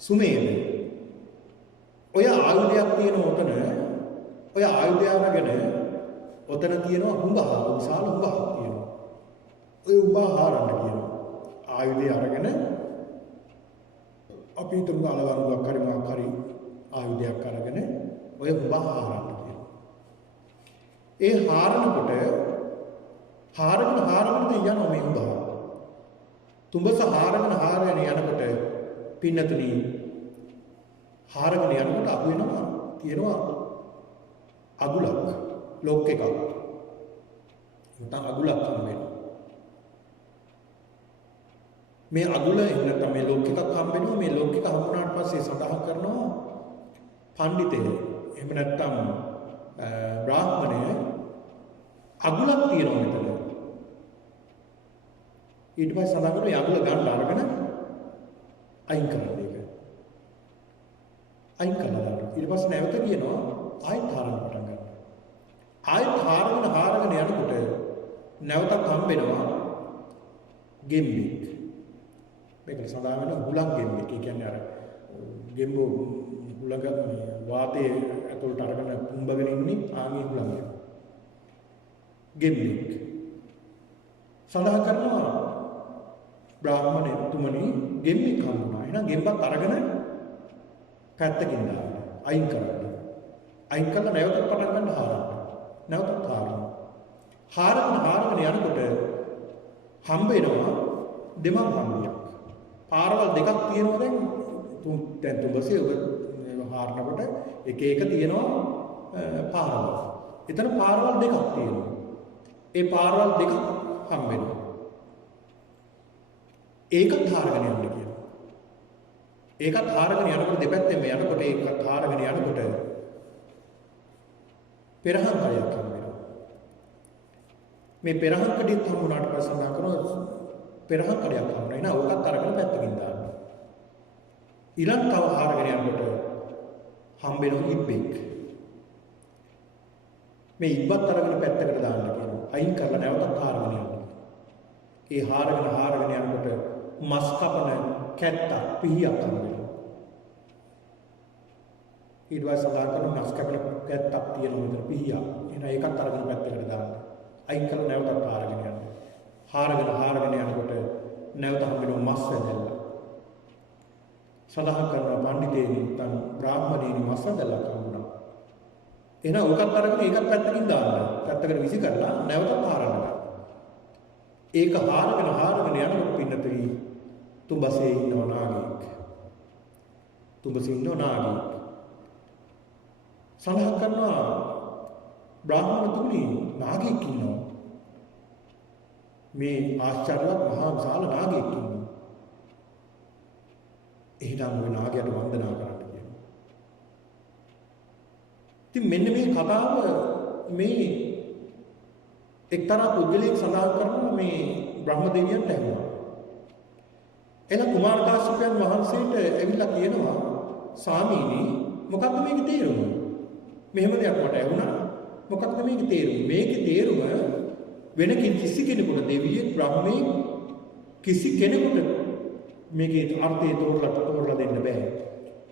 සුමේද ඔය ආයුධයක් තියෙන උතන ඔය ආයුධය අරගෙන ඔතන තියෙනවා හුඹහ විශාල හුඹහක් තියෙනවා. ඔය හුඹහ හරන්න කියනවා. ආයුධය අරගෙන අපි තුන් අලවංගුවක් හරි මොකක් හරි ආයුධයක් අරගෙන ඔය හුඹහ හරන්න කියනවා. ඒ හරනකොට හරගෙන යනවා මේ හුඹහ. තුඹස හරගෙන යනකොට පින්නතුනි හරගෙන යනකොට අහු වෙනවා තියෙනවා අගුලක් ලොක් එකක්. නැත්නම් අගුලක් හම් වෙනවා. මේ අගුල නැත්නම් මේ ලොක් එකක් හම් වෙනවා. මේ ලොක් එක හම්බුනාට පස්සේ සඳහන් කරනවා පඬිතේ එහෙම නැත්නම් බ්‍රාහ්මණය අගුලක් තියෙනවා මෙතන. ඊට පස්සේ සඳහන් කරනවා අගුල ගන්න අරගෙන අයින් කරන්න ඒක. අයින් කළා. ඊට පස්සේ නැවත කියනවා ආයෙත් හරන්න පටන් ගන්න. ආයෙත් හරගෙන යනකොට නැවතත් හම්බ වෙනවා ගෙම්බෙක්. මේක සඳහන් වෙන හුලං ගෙම්බෙක්. ඒ කියන්නේ අර ගෙම්බෝ හුලඟ වාතයේ ඇතුළට අරගෙන පුම්බගෙන ඉන්නේ ආගේ හුලං ගෙම්බෙක්. සඳහන් කරනවා බ්‍රාහ්මණතුමනි ගෙම්බෙක් හම්බුණා. එහෙනම් ගෙම්බක් අරගෙන පැත්තකින් දාන්න. අයින් කරන්න. අයින් කරලා නැවත පටන් ගන්න හරන්න. නැවතත් හරන්න. හරගෙන යනකොට හම්බ වෙනවා දෙමන් හම්බුවක්. පාරවල් දෙකක් තියෙනවා දැන් තුඹසේ ඔබ හරනකොට එක තියෙනවා පාරවල්. එතන පාරවල් දෙකක් තියෙනවා. ඒ පාරවල් දෙක හම්බ වෙනවා. ඒකත් හරගෙන යන්න කියනවා. ඒකත් හරගෙන යනකොට දෙපැත්තෙම යනකොට ඒකත් හරගෙන යනකොට පෙරහන් කඩයක් හම්බ වෙනවා. මේ පෙරහන් කඩියත් හම්බුනාට පස්සේ සඳහන් කරනවා පෙරහන් කඩයක් හම්බ වෙනවා. එහෙනම් ඕකත් අරගෙන පැත්තකින් දාන්න. ඊළඟ තව හරගෙන යනකොට හම්බ වෙනවා ඉබ්බෙක්. මේ ඉබ්බත් අරගෙන පැත්තකට දාන්න කියනවා. අයින් කරලා නැවතත් හරගෙන යන්න. ඒ හරගෙන යනකොට මස් කපන කැත්තක් පිහියක් හම්බ වෙනවා. ඊට පස්සේ සඳහන් කරනවා මස් කපන කැත්තක් තියෙන විතර පිහියක්. එහෙනම් ඒකත් අරගෙන පැත්තකට දාන්න. අයින් කරලා නැවතත් හරගෙන යන්න. හරගෙන යනකොට නැවත හම්බ වෙනවා මස් වැදල්ල. සඳහන් කරනවා පඬිතේනි නැත්නම් බ්‍රාහ්මණේනි මස් වැදල්ලක් හම්බුණා. එහෙනම් ඕකත් අරගෙන ඒකත් පැත්තකින් දාන්න. පැත්තකට විසි කරලා නැවතත් හරන්න. ඒක හරගෙන යනකොට පින්නතුයි තුඹසේ ඉන්නව නාගයෙක්. සඳහන් කරනවා බ්‍රාහ්මණතුනි නාගයෙක් ඉන්නවා. මේ ආශ්චර්යවත් මහා විශාල නාගයෙක් ඉන්නවා. එහෙනම් ওই නාගයාට වන්දනා කරන්න කියනවා. ඉතින් මෙන්න මේ කතාව මේ එක්තරා පුද්ගලයෙක් සඳහන් කරනවා මේ බ්‍රහ්ම දෙවියන්ට ඇහුවා. එන කුමාර කාශ්‍යපයන් වහන්සේට ඇවිල්ලා කියනවා ස්වාමීනි මොකක්ද මේකේ තේරුම? මෙහෙම දෙයක් මට ඇහුණා. මොකක්ද මේකේ තේරුම? මේකේ තේරුම වෙන කිසි කෙනෙකුට දෙවියෙක් බ්‍රහ්මයෙක් කිසි කෙනෙකුට මේකේ අර්ථය තෝරලා දෙන්න බෑ.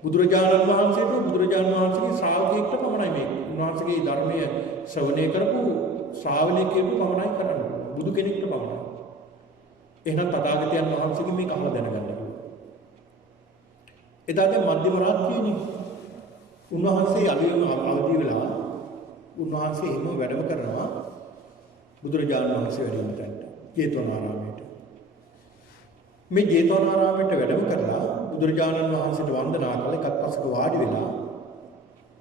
බුදුරජාණන් වහන්සේගේ ශ්‍රාවකයෙක්ට පමණයි මේ. උන්වහන්සේගේ ධර්මය ශ්‍රවණය කරපු ශ්‍රාවණයෙකුට පමණයි කරන්නේ. බුදු කෙනෙකුට පමණයි. එහෙනම් තථාගතයන් වහන්සේගේ මේක අහලා දැනගන්න ඕනේ. එදා දැන් මධ්‍යම රාත්‍රියේනේ. උන්වහන්සේ අලියම අවදි වෙලා උන්වහන්සේ එහෙම වැඩම කරනවා. බුදුරජාණන් වහන්සේ වැඩ ඉන්න තැනට ජේතවනාරාමයට. මේ ජේතවනාරාමයට වැඩම කරලා බුදුරජාණන් වහන්සේට වන්දනා කළ එකත් පසුක වාඩි වෙලා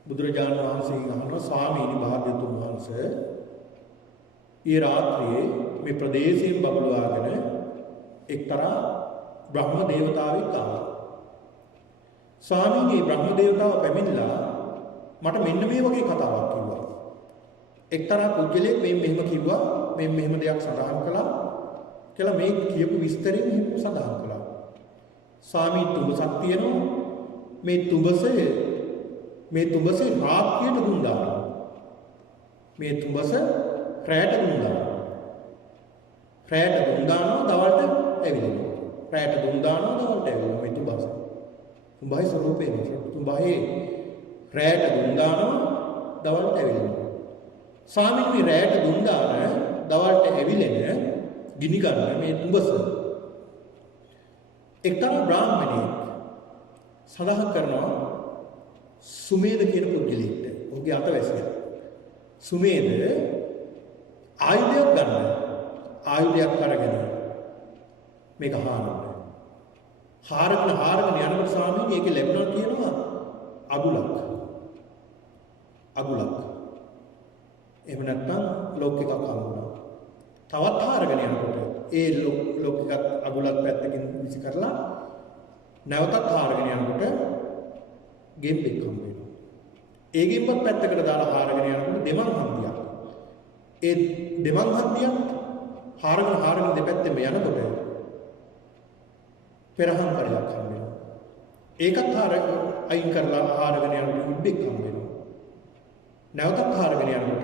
බුදුරජාණන් වහන්සේගෙන් අහනවා ස්වාමීනි භාග්‍යවතුන් වහන්සේ ඊ රාත්‍රියේ මේ ප්‍රදේශයෙන් බබළුවාගෙන එක්තරා බ්‍රහ්ම දේවතාවෙක් ආවා. ස්වාමීනි බ්‍රහ්ම දේවතාව පැමිණිලා මට මෙන්න මේ වගේ කතාවක් කිව්වා. එක්තරා පුද්ගලයෙක් මේ මෙහෙම කිව්වා මේ මෙහෙම දෙයක් සඳහන් කළා කියලා මේ කියපු විස්තරයෙන් මෙහෙම සඳහන් කළා. ස්වාමී තුඹසක් තියෙනවා මේ තුඹසේ රාත්‍රියට දුම් දානවා. මේ තුඹස රැයට දුම් දානවා. රැයට දුම් දානවා දවල්ට ඇවිලෙනවා. රැයට දුම් දානවා දවල්ට ඇවිලෙනවා මේ තුඹස. තුඹයි ස්වරූපේ තුඹයි රැයට දුම් දානවා දවල්ට ඇවිලෙනවා. ස්වාමීන් මේ රැයට දුම් දාන දවල්ට ඇවිලෙන ගිනි ගන්න මේ තුඹස එක්තරා බ්‍රාහ්මණයෙක් සඳහන් කරනවා සුමේද කියන පුද්ගලයෙක්ට. ඔහුගේ අතවැසියා. සුමේද ආයුධයක් ගන්න. ආයුධයක් අරගෙන මේක හාරන්න. හාරගෙන යනකොට ස්වාමීන් ඒකේ ලැබුණා කියනවා අගුලක්. එහෙම නැත්නම් ලොක් එකක් හම්බුණා. තවත් හාරගෙන යනකොට ඒ ලොක් එකත් අගුලක් පැත්තකින් විසි කරලා නැවතත් හාරගෙන යනකොට ගෙම්බෙක් හම්බ වෙනවා. ඒ ගෙම්බත් පැත්තකට දාලා හාරගෙන යනකොට දෙමන් හන්දියක්. ඒ දෙමන් හන්දියක් හාරගෙන දෙපැත්තෙම යනකොට පෙරහන් කරයක් හම්බ වෙනවා. ඒකත් අයින් කරලා හාරගෙන යනකොට ඉබ්බෙක් හම්බ වෙනවා. නැවතත් හාරගෙන යනකොට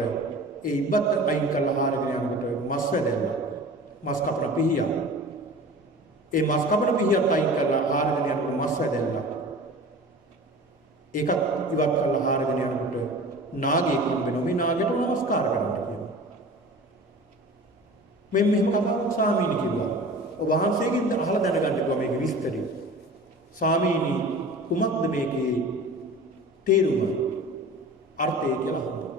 ඒ ඉබ්බත් අයින් කරලා හාරගෙන යනකොට මස් වැදෙනවා. මස් කපන පිහියක්. ඒ මස් කපන පිහියක් අයින් කරලා හාරගෙන යනකොට මස් වැදෙනවා. ඒකත් ඉවත් කරලා හාරගෙන යනකොට නාගයෙක් හම්බ වෙනවා. මේ නාගයට නමස්කාර කරන්න කියනවා. මෙහෙම කතාවක් ස්වාමීනි කිව්වා. ඔබ වහන්සේගෙන් අහලා දැනගන්න කිව්වා මේක විස්තරي. ස්වාමීනි කුමක්ද මේකේ තේරුම අර්ථය කියලා අහනවා.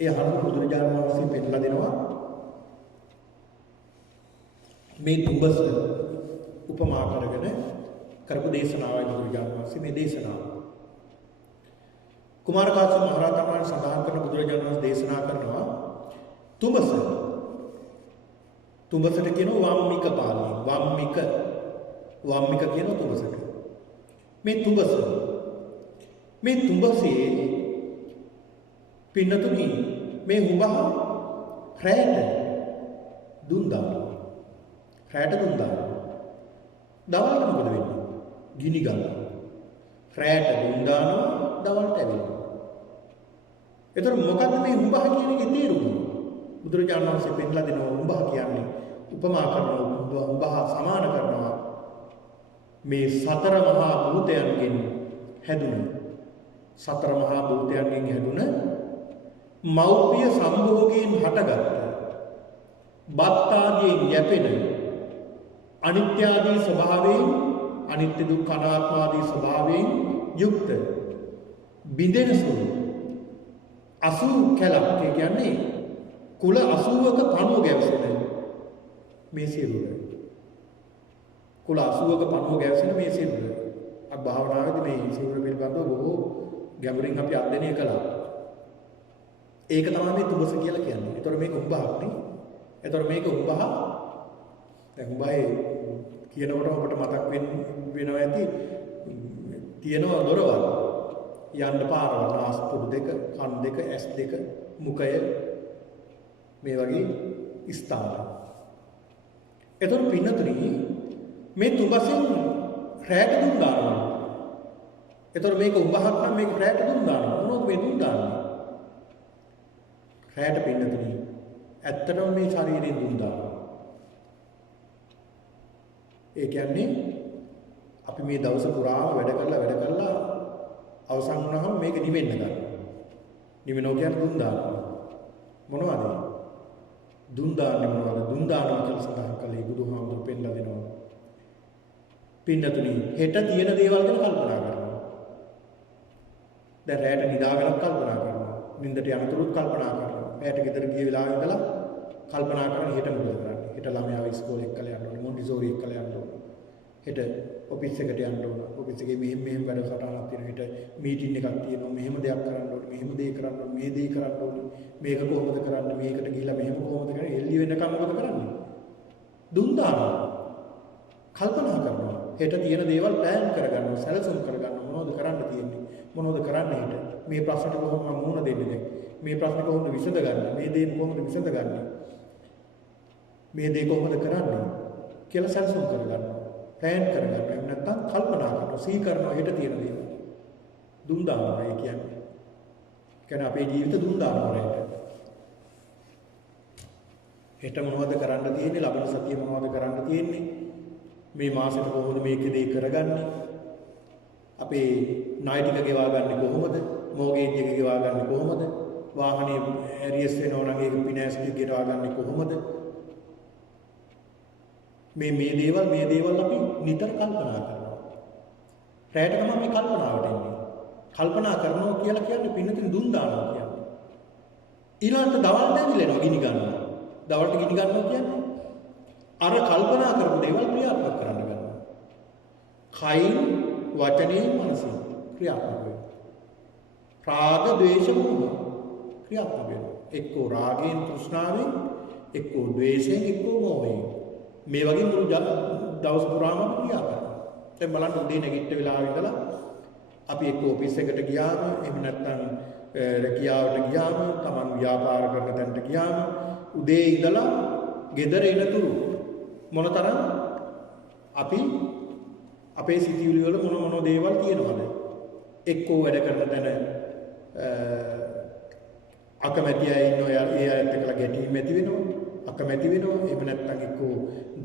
ඒ අහන බුදුරජාණන් වහන්සේ පෙන්නලා දෙනවා මේ තුඹස උපමා කරගෙන කරපු දේශනාවයි බුදුරජාණන් වහන්සේ මේ දේශනාව. කුමාර කාශ්‍යප මහ රහතන් වහන්සේ සඳහන් කරන බුදුරජාණන් වහන්සේ දේශනා කරනවා තුඹසට කියනවා වම්මික පාළියෙන්. වම්මික කියනවා තුඹසට. මේ තුඹසේ පින්නතුනි මේ හුඹහ රැයට දුම් දානවා. දවල්ට මොකද වෙන්නේ? ගිනි ගන්නවා. රැයට දුම් දානවා දවල්ට ඇවිල්ලා. එතකොට මොකද්ද මේ හුඹහ කියන එකේ තේරුම? බුදුරජාණන් වහන්සේ පෙන්නලා දෙනවා හුඹහ කියන්නේ උපමා කරනවා හුඹහ සමාන කරනවා මේ සතර මහා භූතයන්ගෙන් හැදුන මෞපිය සම්භෝගයෙන් හටගත් බත් ආදියෙන් යැපෙන අනිත්‍ය ආදී ස්වභාවයෙන් අනිත්‍ය දුක්ඛ අනාත්ම ආදී ස්වභාවයෙන් යුක්ත බිඳෙන සුළු 80 කැලක් කියන්නේ කුල 80ක පණුව ගැවසෙන මේ සිරුර. කුල 80ක පණුව ගැවසෙන මේ සිරුර. අක් භාවනාවේදී මේ සිරුර පිළිබඳව බොහෝ ගැඹුරින් අපි අධ්‍යයනය කළා. ඒක තමයි මේ තුඹස කියලා කියන්නේ. ඒතකොට මේක උඹහක් නේ. ඒතකොට මේක උඹහ. දැන් උඹහේ කියනකොට ඔබට මතක් වෙනවා ඇති තියෙනවා දොරවල්. යන්න පාරවල් නාස්පුඩු දෙක, කන් දෙක, ඇස් දෙක, මුඛය මේ වගේ ස්ථාන. එතකොට පින්නතුනි මේ තුඹසෙන් රැයට දුම් දානවා. එතකොට මේක උඹහක් නම් මේක රැයට දුම් දානවා. මොනවද මේ දුම් දාන්නේ? රැයට පින්නතුනි ඇත්තටම මේ ශරීරයෙන් දුම් දානවා. ඒ කියන්නේ අපි මේ දවස පුරාම වැඩ කරලා අවසන් වුණාම මේක නිවෙන්න ගන්නවා. නිවෙනෝ කියන්නේ දුම් දානවා. මොනවද? දුම් දාන්නේ මොනවද? දුම් දානවා කියලා සඳහන් කළේ බුදුහාමුදුරු පෙන්නලා දෙනවා. පින්නතුනි හෙට තියෙන දේවල් ගැන කල්පනා කරනවා. දැන් රැයට නිදා වෙලක් කල්පනා කරනවා. නිින්දට යනතුරුත් කල්පනා කරනවා. රැයට ගෙදර ගිය වෙලාවෙ ඉඳලා කල්පනා කරන හෙට මොකද කරන්නේ? හෙට ළමයාව ඉස්කෝලේ එක්කලා යන්න ඕනේ, මොන්ටිසෝරි එක්කලා යන්න ඕනේ. හෙට ඔෆිස් එකට යන්න ඕන. ඔෆිස් එකේ මෙහෙම වැඩ සටහනක් තියෙනවා. හෙට මීටින් එකක් තියෙනවා. මෙහෙම දෙයක් කරන්න ඕනේ. මෙහෙම දෙයක් කරන්න ඕනේ. මේ දේ කරන්න ඕනේ. මේක කොහොමද කරන්නේ? මේකට ගිහිල්ලා මෙහෙම කොහොමද කරන්නේ? එල්ලි වෙනකම් මොකද කරන්නේ? දුම් දානවා. කල්පනා කරනවා. හෙට තියෙන දේවල් ප්ලෑන් කරගන්නවා. සැලසුම් කරගන්නවා. මොනවද කරන්න තියෙන්නේ? මොනවද කරන්නේ හෙට? මේ ප්‍රශ්නට කොහොමද මම මුහුණ දෙන්නේ දැන්? මේ ප්‍රශ්න කොහොමද විසඳගන්නේ? මේ දේ කොහොමද විසඳගන්නේ? මේ දේ කොහොමද කරන්නේ? කියලා සැලසුම් කරගන්නවා. ප්ලෑන් කරගන්නවා. එහෙම නැත්නම් කල්පනා කරනවා. සිහි කරනවා හෙට තියෙන දේවල්. දුම් දානවා ඒ කියන්නේ. කියන්නේ අපේ ජීවිත දුම් දානවා හෙට. හෙට මොනවද කරන්න තියෙන්නේ? ලබන සතිය මොනවද කරන්න තියෙන්නේ? මේ මාසෙට කොහොමද මේකේ කරගන්නේ? අපේ ණය ටික ගෙවා ගන්න කොහොමද? මෝගේජ් එක ගෙවා ගන්න කොහොමද? වාහනේ ඇරියස් වෙනවා නම් ඒක ෆිනෑන්ස් ටික ගෙවා ගන්න කොහොමද? මේ දේවල් අපි නිතර කල්පනා කරනවා. රැයට තමයි මේ කල්පනාවට එන්නේ. කල්පනා කරනවා කියලා කියන්නේ පින්නතින් දුම් දානවා කියන්නේ. ඊළඟට දවල්ට ඇවිල්ලා ගිනි ගන්නවා. දවල්ට ගිනි ගන්නවා කියන්නේ අර කල්පනා කරපු දේවල් ක්‍රියාත්මක කරන්න ගන්නවා. කයින්, වචනේ, මනසින් ක්‍රියාත්මක වෙනවා. රාග, ද්වේෂ, මෝහ ක්‍රියාත්මක වෙනවා. එක්කෝ රාගයෙන්, තෘෂ්ණාවෙන්, එක්කෝ ද්වේෂයෙන්, එක්කෝ මෝහයෙන්. මේ වගේ මුළු දවස් පුරාම ක්‍රියා කරනවා. දැන් බලන්න උදේ නැගිට වෙලාව ඉඳලා අපි එක්ක ඔෆිස් එකට ගියාම, එහෙම නැත්නම් රැකියාවට ගියාම, Taman ව්‍යාපාර කරන තැනට ගියාම උදේ ඉඳලා ගෙදර එනතුරු මොනතරම් අපි අපේ සිතිවිලි වල මොන දේවල් තියෙනවද? එක්කෝ වැඩ කරන තැන අකමැති අය ඉන්නවා, ඒ අයත් එක්කලා ගැටීම් ඇති වෙනවා. අකමැති වෙනවා. එහෙම නැත්නම් එක්කෝ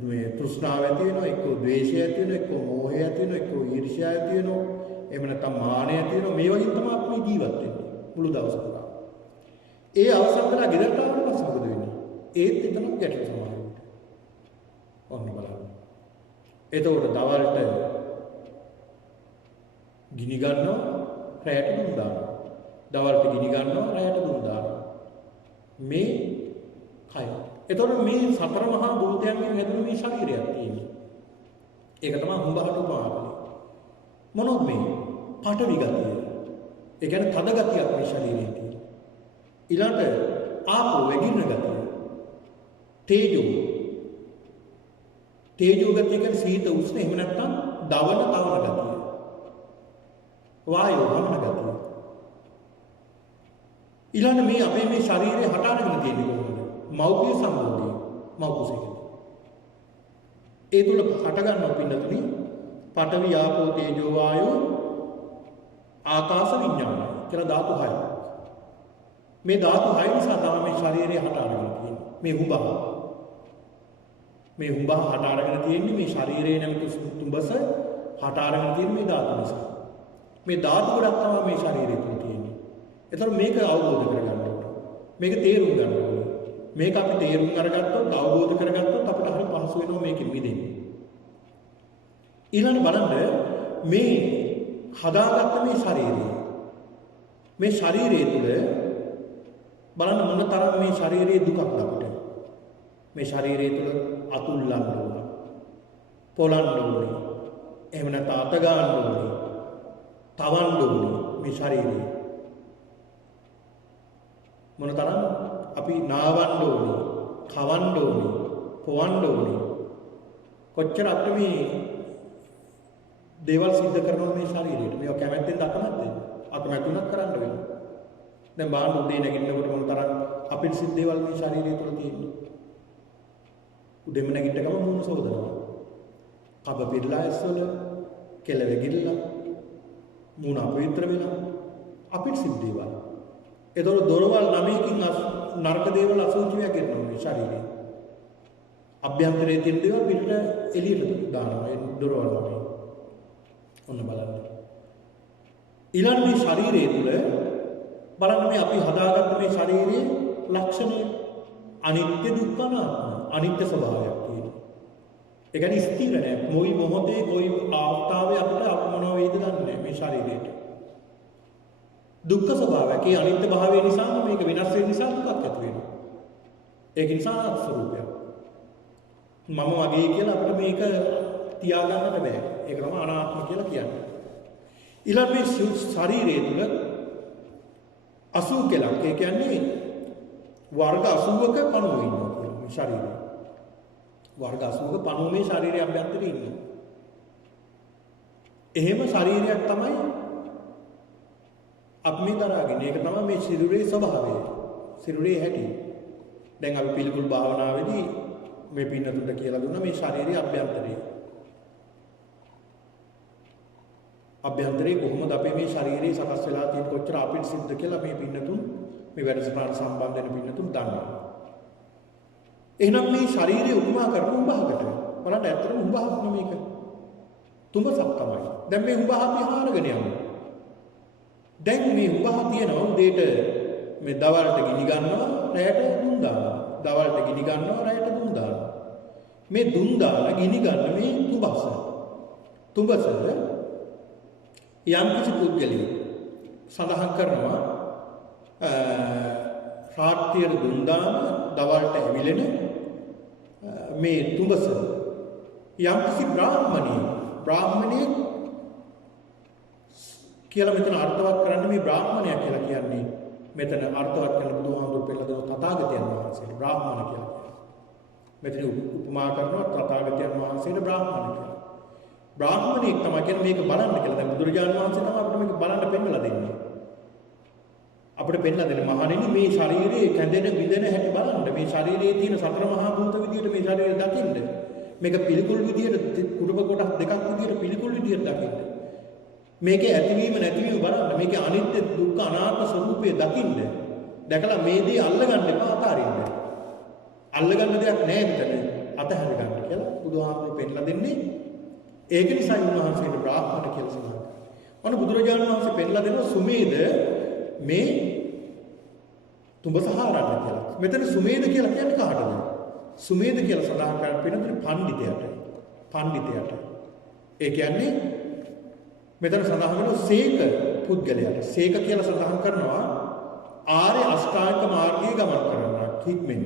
මේ තෘෂ්ණාව ඇති වෙනවා, එක්කෝ ද්වේෂය ඇති වෙනවා, එක්කෝ මෝහය ඇති වෙනවා, එක්කෝ ඊර්ෂ්‍යාව ඇති වෙනවා. එහෙම නැත්නම් මානය ඇති වෙනවා. මේ වගේ තමයි අපි ජීවත් වෙන්නේ මුළු දවස පුරා. ඒ අවසන් කරලා ගෙදරට ආවට පස්සේ මොකද වෙන්නේ? ඒත් එතන ගැටලු සමාවෙන්න. ඔන්න බලන්න. එතකොට දවල්ට ගිනි ගන්නවා, රැයට දුම් දානවා. දවල්ට ගිනි ගන්නවා, රැයට දුම් දානවා. මේ කය. එතකොට මේ සතර මහා භූතයන්ගෙන් හැදුණු මේ ශරීරයක් තියෙන්නේ. ඒක තමයි හුඹහට උපාදානයි. මොනොත් මේ පඨවි ගතිය. ඒ කියන්නේ තද ගතියක් මේ ශරීරයේ තියෙනවා. ඊළඟට ආපෝ වැగిරෙන ගතිය. තේජෝ ගතිය කියන්නේ සීත උෂ්ණ, එහෙම නැත්නම් දවන තවන ගතිය. වායෝ වමන ගතිය. ඊළඟ මේ අපේ මේ ශරීරය හට අරගෙන තියෙන්නේ කොහොමද? මෞපිය සම්බන්ධයෙන් මෞකුසෙක. ඒ තුල හට ගන්නවා පින්නතුනි පඨවි ආපෝ තේජෝ වායෝ ආකාශ විඥාන කියලා ධාතු 6ක්. මේ ධාතු 6 නිසා තමයි මේ ශරීරය හට අරගෙන තියෙන්නේ. මේ හුඹහ හට අරගෙන තියෙන්නේ මේ ශරීරයේ නැමැති තුඹස හට අරගෙන තියෙන්නේ මේ ධාතු නිසා. මේ ධාතු ගොඩක් තමයි මේ ශරීරය තුල තියෙන්නේ. ඒතර මේක අවබෝධ කරගන්න ඕනේ. මේක තේරුම් ගන්න ඕනේ. මේක අපි තේරුම් අරගත්තොත් අවබෝධ කරගත්තොත් අපිට හරි පහසු වෙනවා මේකෙ මිදෙන්න. ඊළඟ බලන්න මේ හදාගත්ත මේ ශරීරය තුල බලන්න මොන තරම් මේ ශරීරයේ දුකක් අපිට. මේ ශරීරය තුල අතුල්ලන්න ඕන. පොළන්න ඕනේ. එහෙම නැත්නම් අත ගන්න ඕනේ. තවන්න ඕනේ මේ ශරීරය. මොන තරම් අපි නාවන්න ඕනේ, කවන්න ඕනේ, පොවන්න ඕනේ. කොච්චර අපිට මේ දේවල් සිද්ධ කරනවා මේ ශරීරයට. මේවා කැමැත්තෙන් අකමැතුණක් කරන්න වෙනවා. දැන් බාහන උදේ නැගිටිනකොට මොන තරම් අපිට සිද්ධ දේවල් මේ ශරීරය තුළ තියෙනවා. උදේම නැගිට ගම මූණ සෝදනවා. කබ පිරලා ඇස්වල කෙල වැගිරලා මූණ අපවිත්‍ර වෙනවා. අපිට සිද්ධ දේවල්. ඒතකොට දොරවල් 9කින් නරක දේවල් අසුචි වැගිරෙනවා මේ ශරීරේ. අභ්‍යන්තරයේ තියෙන දේවල් පිටට එළියට දානවා ඒ දොරවල් වලින්. ඔන්න බලන්න. ඊළඟ මේ ශරීරය තුළ බලන්න මේ අපි හදාගත්ත මේ ශරීරයේ ලක්ෂණය අනිත්‍ය දුක්ඛ අනාත්ම අනිත්‍ය ස්වභාවයක් තියෙනවා. ඒ කියන්නේ ස්ථිර නැහැ. මොයි මොහොතේ කොයි ආත්තාවේ අපිට මොන වේද දන්නේ නැහැ මේ ශරීරයට. දුක්ඛ ස්වභාවයක්. ඒ අනිත්‍ය භාවය නිසා මේක වෙනස් වෙන නිසා දුකක් ඇති වෙනවා. ඒක නිසා අනාත්ම ස්වરૂපයක්. මම වගේ කියලා අපිට මේක තියාගන්නට බෑ. ඒක තමයි අනාත්ම කියලා කියන්නේ. ඊළඟ මේ ශරීරය තුළ 80 කලක්. ඒ කියන්නේ වර්ග 80ක පණුව ඉන්නවා කියලා මේ ශරීරය. වර්ග 80ක පණුව මේ ශරීරයේ අභ්‍යන්තරේ ඉන්නවා. එහෙම ශරීරයක් තමයි අපි මේ දරාගෙන. ඒක තමයි මේ ශරීරයේ ස්වභාවය. ශරීරයේ හැටි. දැන් අපි පිළිකුල් භාවනාවේදී මේ පින්නතුන්ට කියලා දුන්නා මේ ශරීරයේ අභ්‍යන්තරය. අභ්‍යන්තරේ කොහොමද අපේ මේ ශරීරයේ සකස් වෙලා තියෙන කොච්චර අපිට සිද්ධ කියලා මේ පින්නතුන් මේ වැඩසටහන සම්බන්ධ වෙන පින්නතුන් දන්නවා. එහෙනම් මේ ශරීරය උපමා කරපු උඹහකට බලන්න ඇත්තටම උඹහක් නෙමේක. තුඹසක් තමයි. දැන් මේ උඹහ අපි හාරගෙන යමු. දැන් මේ උඹහ තියෙනවා උදේට මේ දවල්ට ගිනි ගන්නවා රැයට දුම් දානවා. දවල්ට ගිනි ගන්නවා රැයට දුම් දානවා. මේ දුම් දාන ගිනි ගන්න මේ තුඹස. තුඹස යම් කිසි පුද්ගලයෙක් සඳහන් කරනවා රාත්‍රියේ දුම් දාන දවල්ට ඇවිලෙන මේ තුඹස යම් කිසි බ්‍රාහ්මණයෙක් කියලා මෙතන අර්ථවත් කරන්නේ මේ බ්‍රාහ්මණයා කියලා කියන්නේ මෙතන අර්ථවත් කරන බුදුහාමුදුරු පෙළ දෙන තථාගතයන් වහන්සේට බ්‍රාහ්මණ කියලා කියනවා. මෙතන උපමා කරනවා තථාගතයන් වහන්සේට බ්‍රාහ්මණ කියලා. බ්‍රාහ්මණයෙක් තමයි කියන්නේ මේක බලන්න කියලා. දැන් බුදුරජාණන් වහන්සේ තමයි අපිට මේක බලන්න පෙන්නලා දෙන්නේ. අපිට පෙන්නලා දෙන්නේ මහණෙනි මේ ශරීරයේ කැඳෙන බිඳෙන හැටි බලන්න. මේ ශරීරයේ තියෙන සතර මහා භූත විදියට මේ ශරීරය දකින්න. මේක පිළිකුල් විදියට කුඩුම කොටස් දෙකක් විදියට පිළිකුල් විදියට දකින්න. මේකේ ඇතිවීම නැතිවීම බලන්න. මේකේ අනිත්‍ය දුක්ඛ අනාත්ම ස්වરૂපය දකින්න. දැකලා මේ දේ අල්ලගන්න එපා අතාරින්න. අල්ලගන්න දෙයක් නැහැ මෙතන. අතහැර ගන්න කියලා බුදුහාමුදුරු පෙන්නලා දෙන්නේ. ඒක නිසා උන්වහන්සේට බ්‍රාහ්මණ කියලා සඳහන් කරනවා. අන්න බුදුරජාණන් වහන්සේ පෙන්නලා දෙනවා සුමේද මේ තුඹස හාරන්න කියලා. මෙතන සුමේද කියලා කියන්නේ කාටද? සුමේද කියලා සඳහන් කරන පිළිතුරු පඬිතයාට. පඬිතයාට. ඒ කියන්නේ මෙතන සඳහන් වෙන සීක පුද්ගලයාට. සීක කියලා සඳහන් කරනවා ආර්ය අෂ්ටාංග මාර්ගයේ ගමන් කරනවා හික්මෙන්න.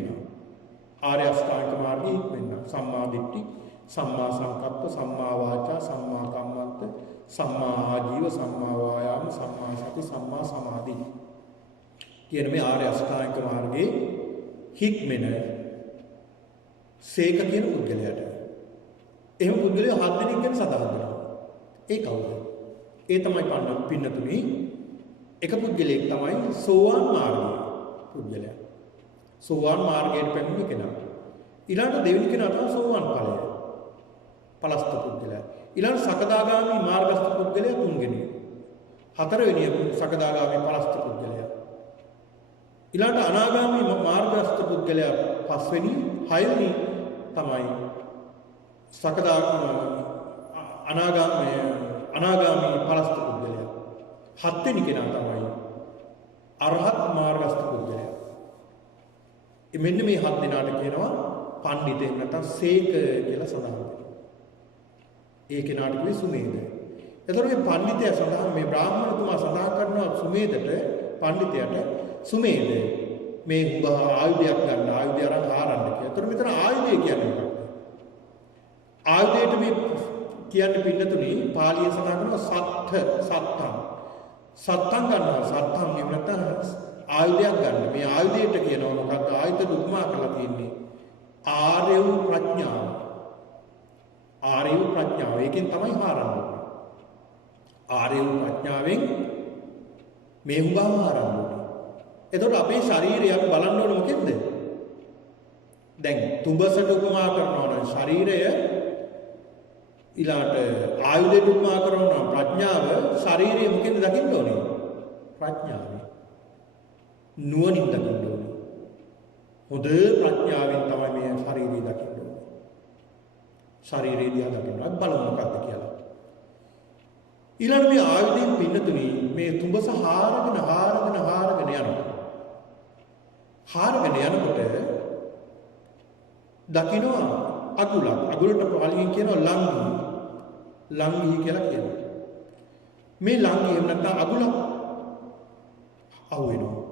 ආර්ය අෂ්ටාංග මාර්ගයේ හික්මෙන්න. සම්මා දිට්ඨි, සම්මා සංකප්ප, සම්මා වාචා, සම්මා කම්මන්ත, සම්මා ආජීව, සම්මා වායාම, සම්මා සති, සම්මා සමාධි කියන මේ ආර්ය අෂ්ටාංග මාර්ගයේ හික්මෙන සීක කියන පුද්ගලයාට. එහෙම පුද්ගලයා 7 දෙනෙක් ගැන සඳහන් කරනවා. ඒ කවුද? ඒ තමයි පින්නතුනි එක පුද්ගලයෙක් තමයි සෝවාන් මාර්ගයේ පුද්ගලයා. සෝවාන් මාර්ගයට පැමිණෙන කෙනා. ඊළඟ දෙවෙනි කෙනා තමයි සෝවාන් ඵලය. පලස්ත පුද්ගලයා. ඊළඟ සකදාගාමි මාර්ගස්ත පුද්ගලයා තුන්වෙනි. හතරවෙනි සකදාගාමි පලස්ත පුද්ගලයා. ඊළඟ අනාගාමි මාර්ගස්ත පුද්ගලයා පස්වෙනි. හයවෙනි තමයි අනාගාමී පලස්ත පුද්ගලයා. හත්වෙනි කෙනා තමයි අරහත් මාර්ගස්ත පුද්ගලයා. මෙන්න මේ 7 දෙනාට කියනවා පඬිතෙක් නැත්නම් සීක කියලා සඳහන් කරනවා. ඒ කෙනාට කිව්වේ සුමේද. එතකොට මේ පඬිතයා සඳහන් මේ බ්‍රාහ්මණතුමා සඳහන් කරනවා සුමේදට පඬිතයාට සුමේද මේ උඹ ආයුධයක් ගන්න ආයුධය අරන් හාරන්න කියලා. එතකොට මෙතන ආයුධය කියන්නේ මොකක්ද? ආයුධයට මේ කියන්නේ පින්නතුනි පාලිය සඳහන් කරනවා සත්තම් ගන්නවා. සත්තම් එහෙම නැත්නම් ආයුධයක් ගන්න. මේ ආයුධයට කියනවා මොකක්ද? ආයුධ උපමා කරලා තියෙන්නේ ආර්ය වූ ප්‍රඥාව. ආර්ය වූ ප්‍රඥාව. ඒකෙන් තමයි හාරන්නේ. ආර්ය වූ ප්‍රඥාවෙන් මේ උඹව හාරන්නේ. එතකොට අපේ ශරීරය අපි බලන්න ඕනේ මොකෙන්ද? දැන් තුඹසට උපමා කරනවා නම් ශරීරය ඊළාට ආයුධයට උපමා කරනවා ප්‍රඥාව ශරීරය මොකෙන්ද දකින්න ඕනේ? ප්‍රඥාවෙන්. නුවණින් දකින්න ඕනේ. හොඳ ප්‍රඥාවෙන් තමයි මේ ශරීරය දකින්න ඕනේ. ශරීරය දිහා දකින්න. අපි බලමු මොකක්ද කියලා. ඊළඟ මේ ආයුධයෙන් පින්නතුනි මේ තුඹස හාරගෙන යනවා. හාරගෙන යනකොට දකින්නවා අගුලක්. අගුලට පාලියෙන් කියනවා ලංඝි. ලංඝි කියලා කියනවා. මේ ලංඝි එහෙම නැත්නම් අගුලක් අහු වෙනවා.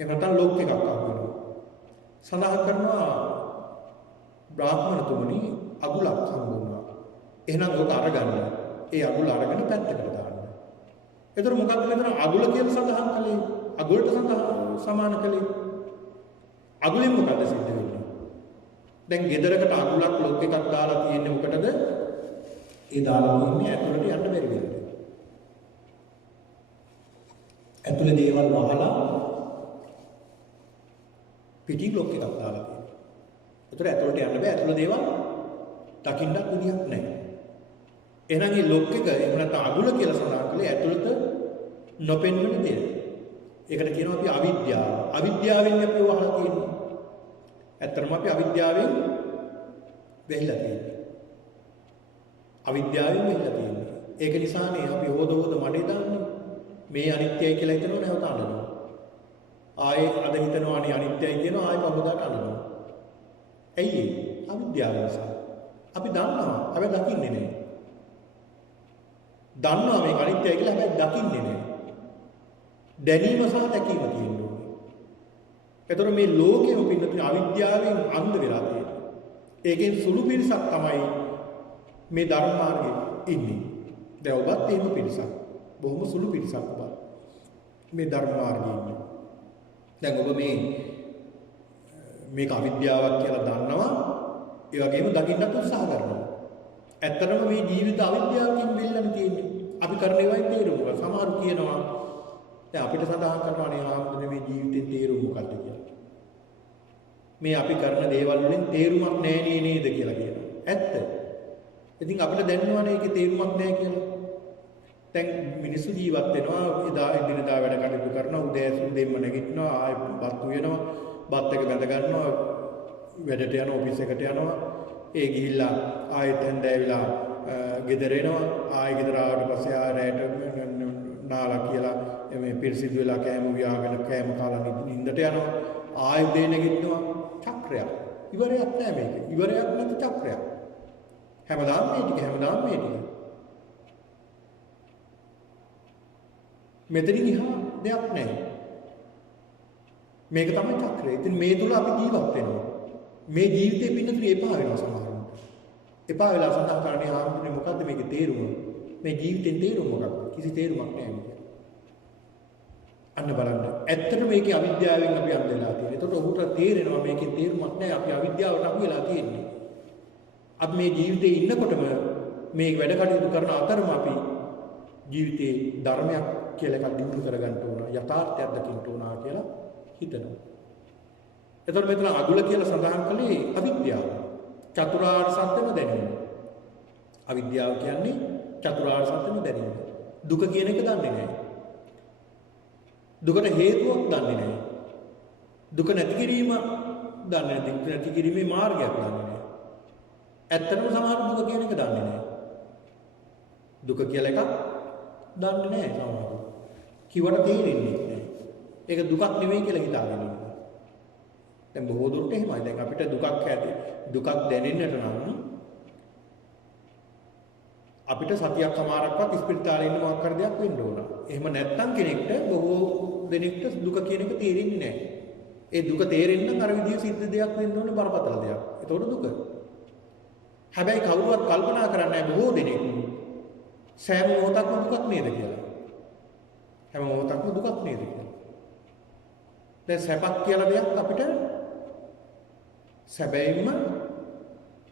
එහෙම නැත්නම් ලොක් එකක් අහු වෙනවා. සඳහන් කරනවා බ්‍රාහ්මණතුමනි අගුලක් හම්බ වුණා. එහෙනම් ඔක අරගන්න. ඒ අගුල අරගෙන පැත්තකට දාන්න. එතකොට මොකක්ද මෙතන අගුල කියලා සඳහන් කළේ? අගුලට සමාන කළේ. අගුලෙන් මොකද සිද්ධ වෙන්නේ? දැන් ගෙදරකට අගුලක් ලොක් එකක් දාලා තියෙන්නේ මොකටද? ඒ දාලා තියෙන්නේ ඇතුළට යන්න බැරි වෙන්න. ඇතුළේ දේවල් වහලා පිටි ලොක් එකක් දාලා තියෙනවා. ඒතර ඇතුළට යන්න බෑ. ඇතුළේ දේවල් දකින්නත් විදියක් නැහැ. එහෙනම් මේ ලොක් එක එහෙම නැත්නම් අගුල කියලා සඳහන් කළේ ඇතුළත නොපෙන්වන දේ. ඒකට කියනවා අපි අවිද්‍යාව. අවිද්‍යාවෙන් අපි වහලා තියෙන්නේ. ඇත්තටම අපි අවිද්‍යාවෙන් වෙහිලා තියෙන්නේ. අවිද්‍යාවෙන් වෙහිලා තියෙන්නේ. ඒක නිසානේ අපි හොද මඩේ දාන්නේ. මේ අනිත්‍යයි කියලා හිතනවා නැවත අඬනවා. ආයේ අද හිතනවා අනේ අනිත්‍යයි කියනවා ආයේ පහුදාට අඬනවා. ඇයි ඒ? අවිද්‍යාව නිසා. අපි දන්නවා හැබැයි දකින්නේ නැහැ. දන්නවා මේක අනිත්‍යයි කියලා හැබැයි දකින්නේ නැහැ. දැනීම සහ දැකීම තියෙනවා. ඒතර මේ ලෝකෙම පින්නතුනේ අවිද්‍යාවෙන් අන්ධ වෙලා තියෙනවා. ඒකෙන් සුළු පිරිසක් තමයි මේ ධර්ම මාර්ගයේ ඉන්නේ. දැන් ඔබත් එහෙම පිරිසක්. බොහොම සුළු පිරිසක් ඔබ මේ ධර්ම මාර්ගයේ ඉන්නේ. දැන් ඔබ මේක අවිද්‍යාවක් කියලා දන්නවා. ඒ වගේම දකින්නත් උත්සාහ කරනවා. ඇත්තටම මේ ජීවිත අවිද්‍යාවකින් බෙල්ලන්නේ තියෙන්නේ. අපි කරන ඒවායි තේරුම. සමහරු කියනවා දැන් අපිට සඳහන් කරනවා නේ ආම්දුනේ මේ ජීවිතේ තේරුම මොකක්ද කියලා. මේ අපි කරන දේවල් වලින් තේරුමක් නැහැ නේද කියලා කියනවා. ඇත්ත. ඉතින් අපිට දැනනවානේ ඒකේ තේරුමක් නැහැ කියලා. දැන් මිනිස්සු ජීවත් වෙනවා එදා එදිනදා වැඩ කටයුතු කරනවා උදෑසන දෙන්න නැගිටිනවා ආයෙ බත් උයනවා බත් එක බැඳ ගන්නවා වැඩට යනවා ඔෆිස් එකට යනවා ඒ ගිහිල්ලා ආයෙත් හැන්දෑවිලා ගෙදර එනවා ආයෙ ගෙදර ආවට පස්සේ ආයෙට නාලා කියලා මේ පිරිසිදු වෙලා කෑම වියාගෙන කෑම කාලා නිින්දට යනවා ආයෙ උදේ නැගිටිනවා චක්‍රයක් ඉවරයක් නැහැ මේක ඉවරයක් නැති චක්‍රයක් හැමදාම මේ ටික මෙතනින් එහා දෙයක් නැහැ. මේක තමයි චක්‍රය. ඉතින් මේ තුල අපි ජීවත් වෙනවා. මේ ජීවිතේ පින්නතුනේ එපා වෙනවා සමහරවිට. එපා වෙලා සඳහන් කරන්නේ ආම්තුනේ මොකද්ද මේකේ තේරුම? මේ ජීවිතෙන් තේරුම මොකක්ද? කිසි තේරුමක් නැහැ මේක. අන්න බලන්න. ඇත්තට මේකේ අවිද්‍යාවෙන් අපි අන්ධ වෙලා තියෙනවා. ඒකට ඔහුට තේරෙනවා මේකේ තේරුමක් නැහැ. අපි අවිද්‍යාවට අහු වෙලා තියෙන්නේ. අපි මේ ජීවිතේ ඉන්නකොටම මේ වැඩ කටයුතු කරන අතරම අපි ජීවිතේ ධර්මයක් කියලා එකක් දිනු කරගන්න ඕන යථාර්ථයක් දකින්න ඕන කියලා හිතනවා. එතකොට මෙතන අගුල කියලා සඳහන් කළේ අවිද්‍යාව. චතුරාර්ය සත්‍යම දැනීම. අවිද්‍යාව කියන්නේ චතුරාර්ය සත්‍යම දැනීම. දුක කියන එක දන්නේ නැහැ. දුකට හේතුවක් දන්නේ නැහැ. දුක නැති කිරීම දන්නේ නැහැ. දුක නැති කිරීමේ මාර්ගයක් දන්නේ නැහැ. ඇත්තටම සමහර දුක කියන එක දන්නේ නැහැ. දුක කියලා එකක් දන්නේ නැහැ සමහරව. කිව්වට තේරෙන්නේ නැහැ. ඒක දුකක් නෙවෙයි කියලා හිතාගෙන ඉන්නවා. දැන් බොහෝ දුරට එහෙමයි. දැන් අපිට දුකක් ඇති. දුකක් දැනෙන්නට නම් අපිට සතියක් අමාරක්වත් ස්පිරිතාලේ ඉන්න මොකක් කර දෙයක් වෙන්න ඕන. එහෙම නැත්නම් කෙනෙක්ට බොහෝ දෙනෙක්ට දුක කියන එක තේරෙන්නේ නැහැ. ඒ දුක තේරෙන්න නම් අර විදිය සිද්ධ දෙයක් වෙන්න ඕන බරපතල දෙයක්. ඒතකොට දුක. හැබැයි කවුරුවත් කල්පනා කරන්නේ නැහැ බොහෝ දෙනෙක් සෑම මොහොතක්ම දුකක් නේද කියලා. හැම මොහොතක්ම දුකක් නේද කියලා. දැන් සැපක් කියලා දෙයක් අපිට සැබෑම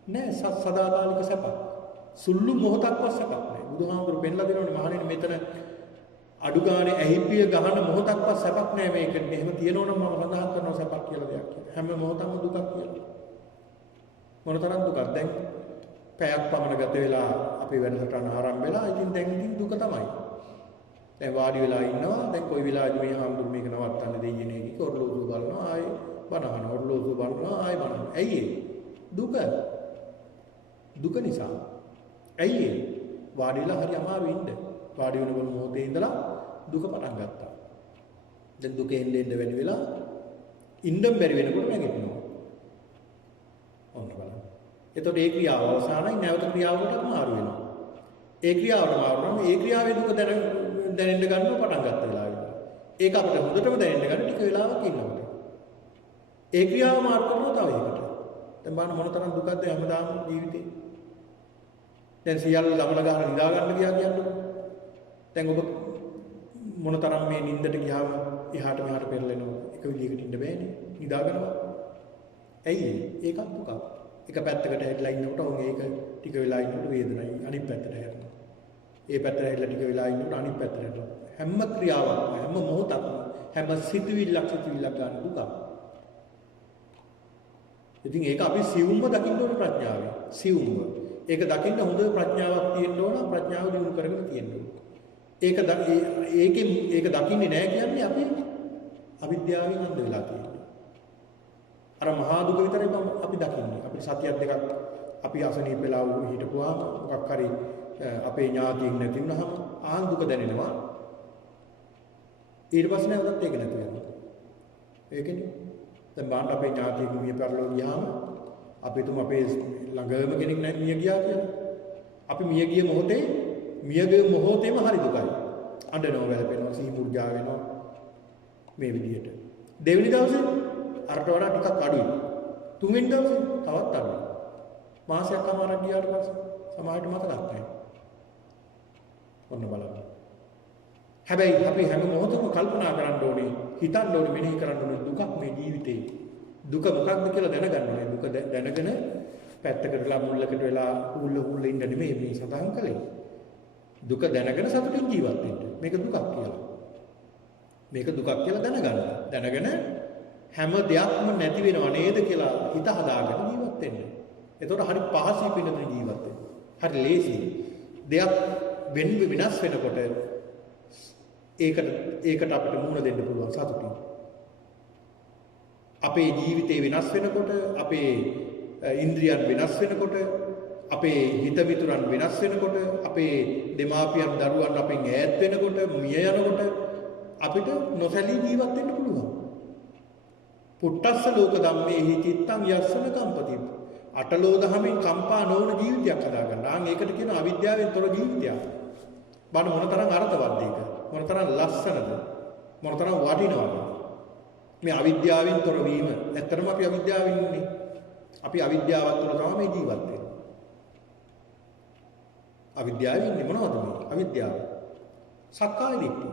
නෑ සදාකාලික සැපක්. සුළු මොහොතක්වත් සැපක් නෑ. බුදුහාමුදුරු පෙන්ලා දෙනවනේ මහණෙනි මෙතන අඩු ගානේ ඇහිපිය ගහන මොහොතක්වත් සැපක් නෑ මේක. එහෙම තියෙනවනම් මම සඳහන් කරනවා සැපක් කියලා දෙයක් කියලා. හැම මොහොතක්ම දුකක් කියලා. මොනතරම් දුකක් දැන් පැයක් පමණ ගත වෙලා අපි වැඩසටහන ආරම්භ වෙලා ඉතින් දැන් දුක තමයි. දැන් වාඩි වෙලා ඉන්නවා දැන් කොයි වෙලාවද මේ හාමුදුරු මේක නවත්තන්න දෙන්නේ කික ඔරලෝසුව බලනවා ආයි බනහන ඔරලෝසුව බලනවා ආයි බනහන. ඇයි ඒ? දුක නිසා. ඇයි ඒ? වාඩි වෙලා හරි අමාරු ඉන්න. වාඩි වෙනකොට මොහොතේ ඉඳලා දුක පටන් ගත්තා. දැන් දුක එන්න වැඩි වෙලා ඉන්න බැරි වෙනකොට නැගිටිනවා. ඔන්න බලන්න. එතකොට ඒ ක්‍රියාව අවසానයි නැවත ක්‍රියාවකට මාරු වෙනවා. ඒ ක්‍රියාවට මාරු වුණාම ඒ ක්‍රියාවේ දුක දැනෙන්න ගන්නව පටන් ගත්ත වෙලාවෙ. ඒක අපිට හොඳටම දැනෙන්න ගන්න ටික වෙලාවක් ඉන්නකොට. ඒ ක්‍රියාව මාරු කරනවා තව එකකට. දැන් බලන්න මොන තරම් දුකක්ද හැමදාම ජීවිතේ. දැන් සියල්ල දමල ගහලා නිදා ගන්න ගියා කියන්නේ. දැන් ඔබ මොන තරම් මේ නිින්දට ගියාම එහාට මෙහාට පෙරලෙනවා. එක විදිහකට ඉන්න බෑනේ. නිදාගන්නවා. ඇයි ඒකත් දුකක්. එක පැත්තකට හැරිලා ඉන්නකොට ඔව් ඒක ටික වෙලා ඉන්නකොට වේදනයි. අනිත් පැත්තට හැරෙනවා. ඒ පැත්තට හැරිලා ටික වෙලා ඉන්නකොට අනිත් පැත්තට හැරෙනවා. හැම ක්‍රියාවක්ම හැම මොහොතක්ම හැම සිතුවිල්ලක් ගන්න දුකක්. ඉතින් ඒක අපි සිවුම්ම දකින්න ඕන ප්‍රඥාවෙන්. සිවුම්ම. ඒක දකින්න හොඳ ප්‍රඥාවක් තියෙන්න ඕන. ප්‍රඥාව දිනු කරගෙන තියෙන්න ඕන. ඒක දකින්නේ නැහැ කියන්නේ අපි අවිද්‍යාවෙන් අන්ධ වෙලා තියෙනවා. අර මහා දුක විතරයි අපි දකින්නේ. අපි සතියක් දෙකක් අපි අසනීප වෙලා හිටපුවාම මොකක් හරි අපේ ඥාතියින් නැති වුනහම ආන් දුක දැනෙනවා. ඊට පස්සේ නැවතත් ඒක නැති වෙනවා. ඒකනේ. දැන් බාන්න අපේ ඥාතියින් මිය පරලෝ ගියාම අපි තුම අපේ ළඟම කෙනෙක් මිය ගියා කියලා. අපි මිය ගිය මොහොතේම හරි දුකයි. අඬනවා වැළපෙනවා සිහි මුර්ජා වෙනවා මේ විදිහට. දෙවෙනි දවසේ අරට වඩා ටිකක් අඩුයි. තුන්වෙනි දවසේ තවත් අඩුයි. මාසයක් අමාරක් ගියාට පස්සේ සමාජයට මතකක් නැහැ. ඔන්න බලන්න. හැබැයි අපි හැම මොහොතකම කල්පනා කරන්න ඕනේ, හිතන්න ඕනේ, මෙනෙහි කරන්න ඕනේ දුකක් මේ ජීවිතේ. දුක මොකක්ද කියලා දැනගන්න ඕනේ. දුක දැනගෙන පැත්තකටලා මුල්ලකට වෙලා උල්ල ඉන්න නෙමෙයි මේ සඳහන් කළේ. දුක දැනගෙන සතුටින් ජීවත් වෙන්න. මේක දුකක් කියලා. මේක දුකක් කියලා දැනගන්න. දැනගෙන හැම දෙයක්ම නැති වෙනව නේද කියලා හිත හදාගෙන ජීවත් වෙන්න. එතකොට හරි පහසුයි පිළිතුරු ජීවත් වෙන්න. හරි ලේසි. දෙයක් වෙනස් වෙනකොට ඒකට අපිට මුහුණ දෙන්න පුළුවන් සතුටින්. අපේ ජීවිතේ වෙනස් වෙනකොට, අපේ ඉන්ද්‍රියන් වෙනස් වෙනකොට, අපේ හිත මිතුරන් වෙනස් වෙනකොට, අපේ දෙමාපියන් දරුවන් අපෙන් ඈත් වෙනකොට, මිය යනකොට අපිට නොසැලී ජීවත් වෙන්න පුළුවන්. පුට්ටස්ස ලෝක ධම්මේහි චිත්තං යස්සන කම්පති. අටලෝ දහමෙන් කම්පා නොවන ජීවිතයක් හදාගන්න. ඒකට කියන අවිද්‍යාවෙන් තොර ජීවිතයක්. බලන්න මොනතරම් අර්ථවත්ද ඒක. මොනතරම් ලස්සනද. මොනතරම් වටිනවද. මේ අවිද්‍යාවෙන් තොර වීම. ඇත්තටම අපි අවිද්‍යාවෙන් ඉන්නේ. අපි අවිද්‍යාවත් තුළ තමයි ජීවත් වෙන්නේ. අවිද්‍යාවෙන් ඉන්නේ මොනවද මේ? අවිද්‍යාව. සක්කාය දිට්ඨිය.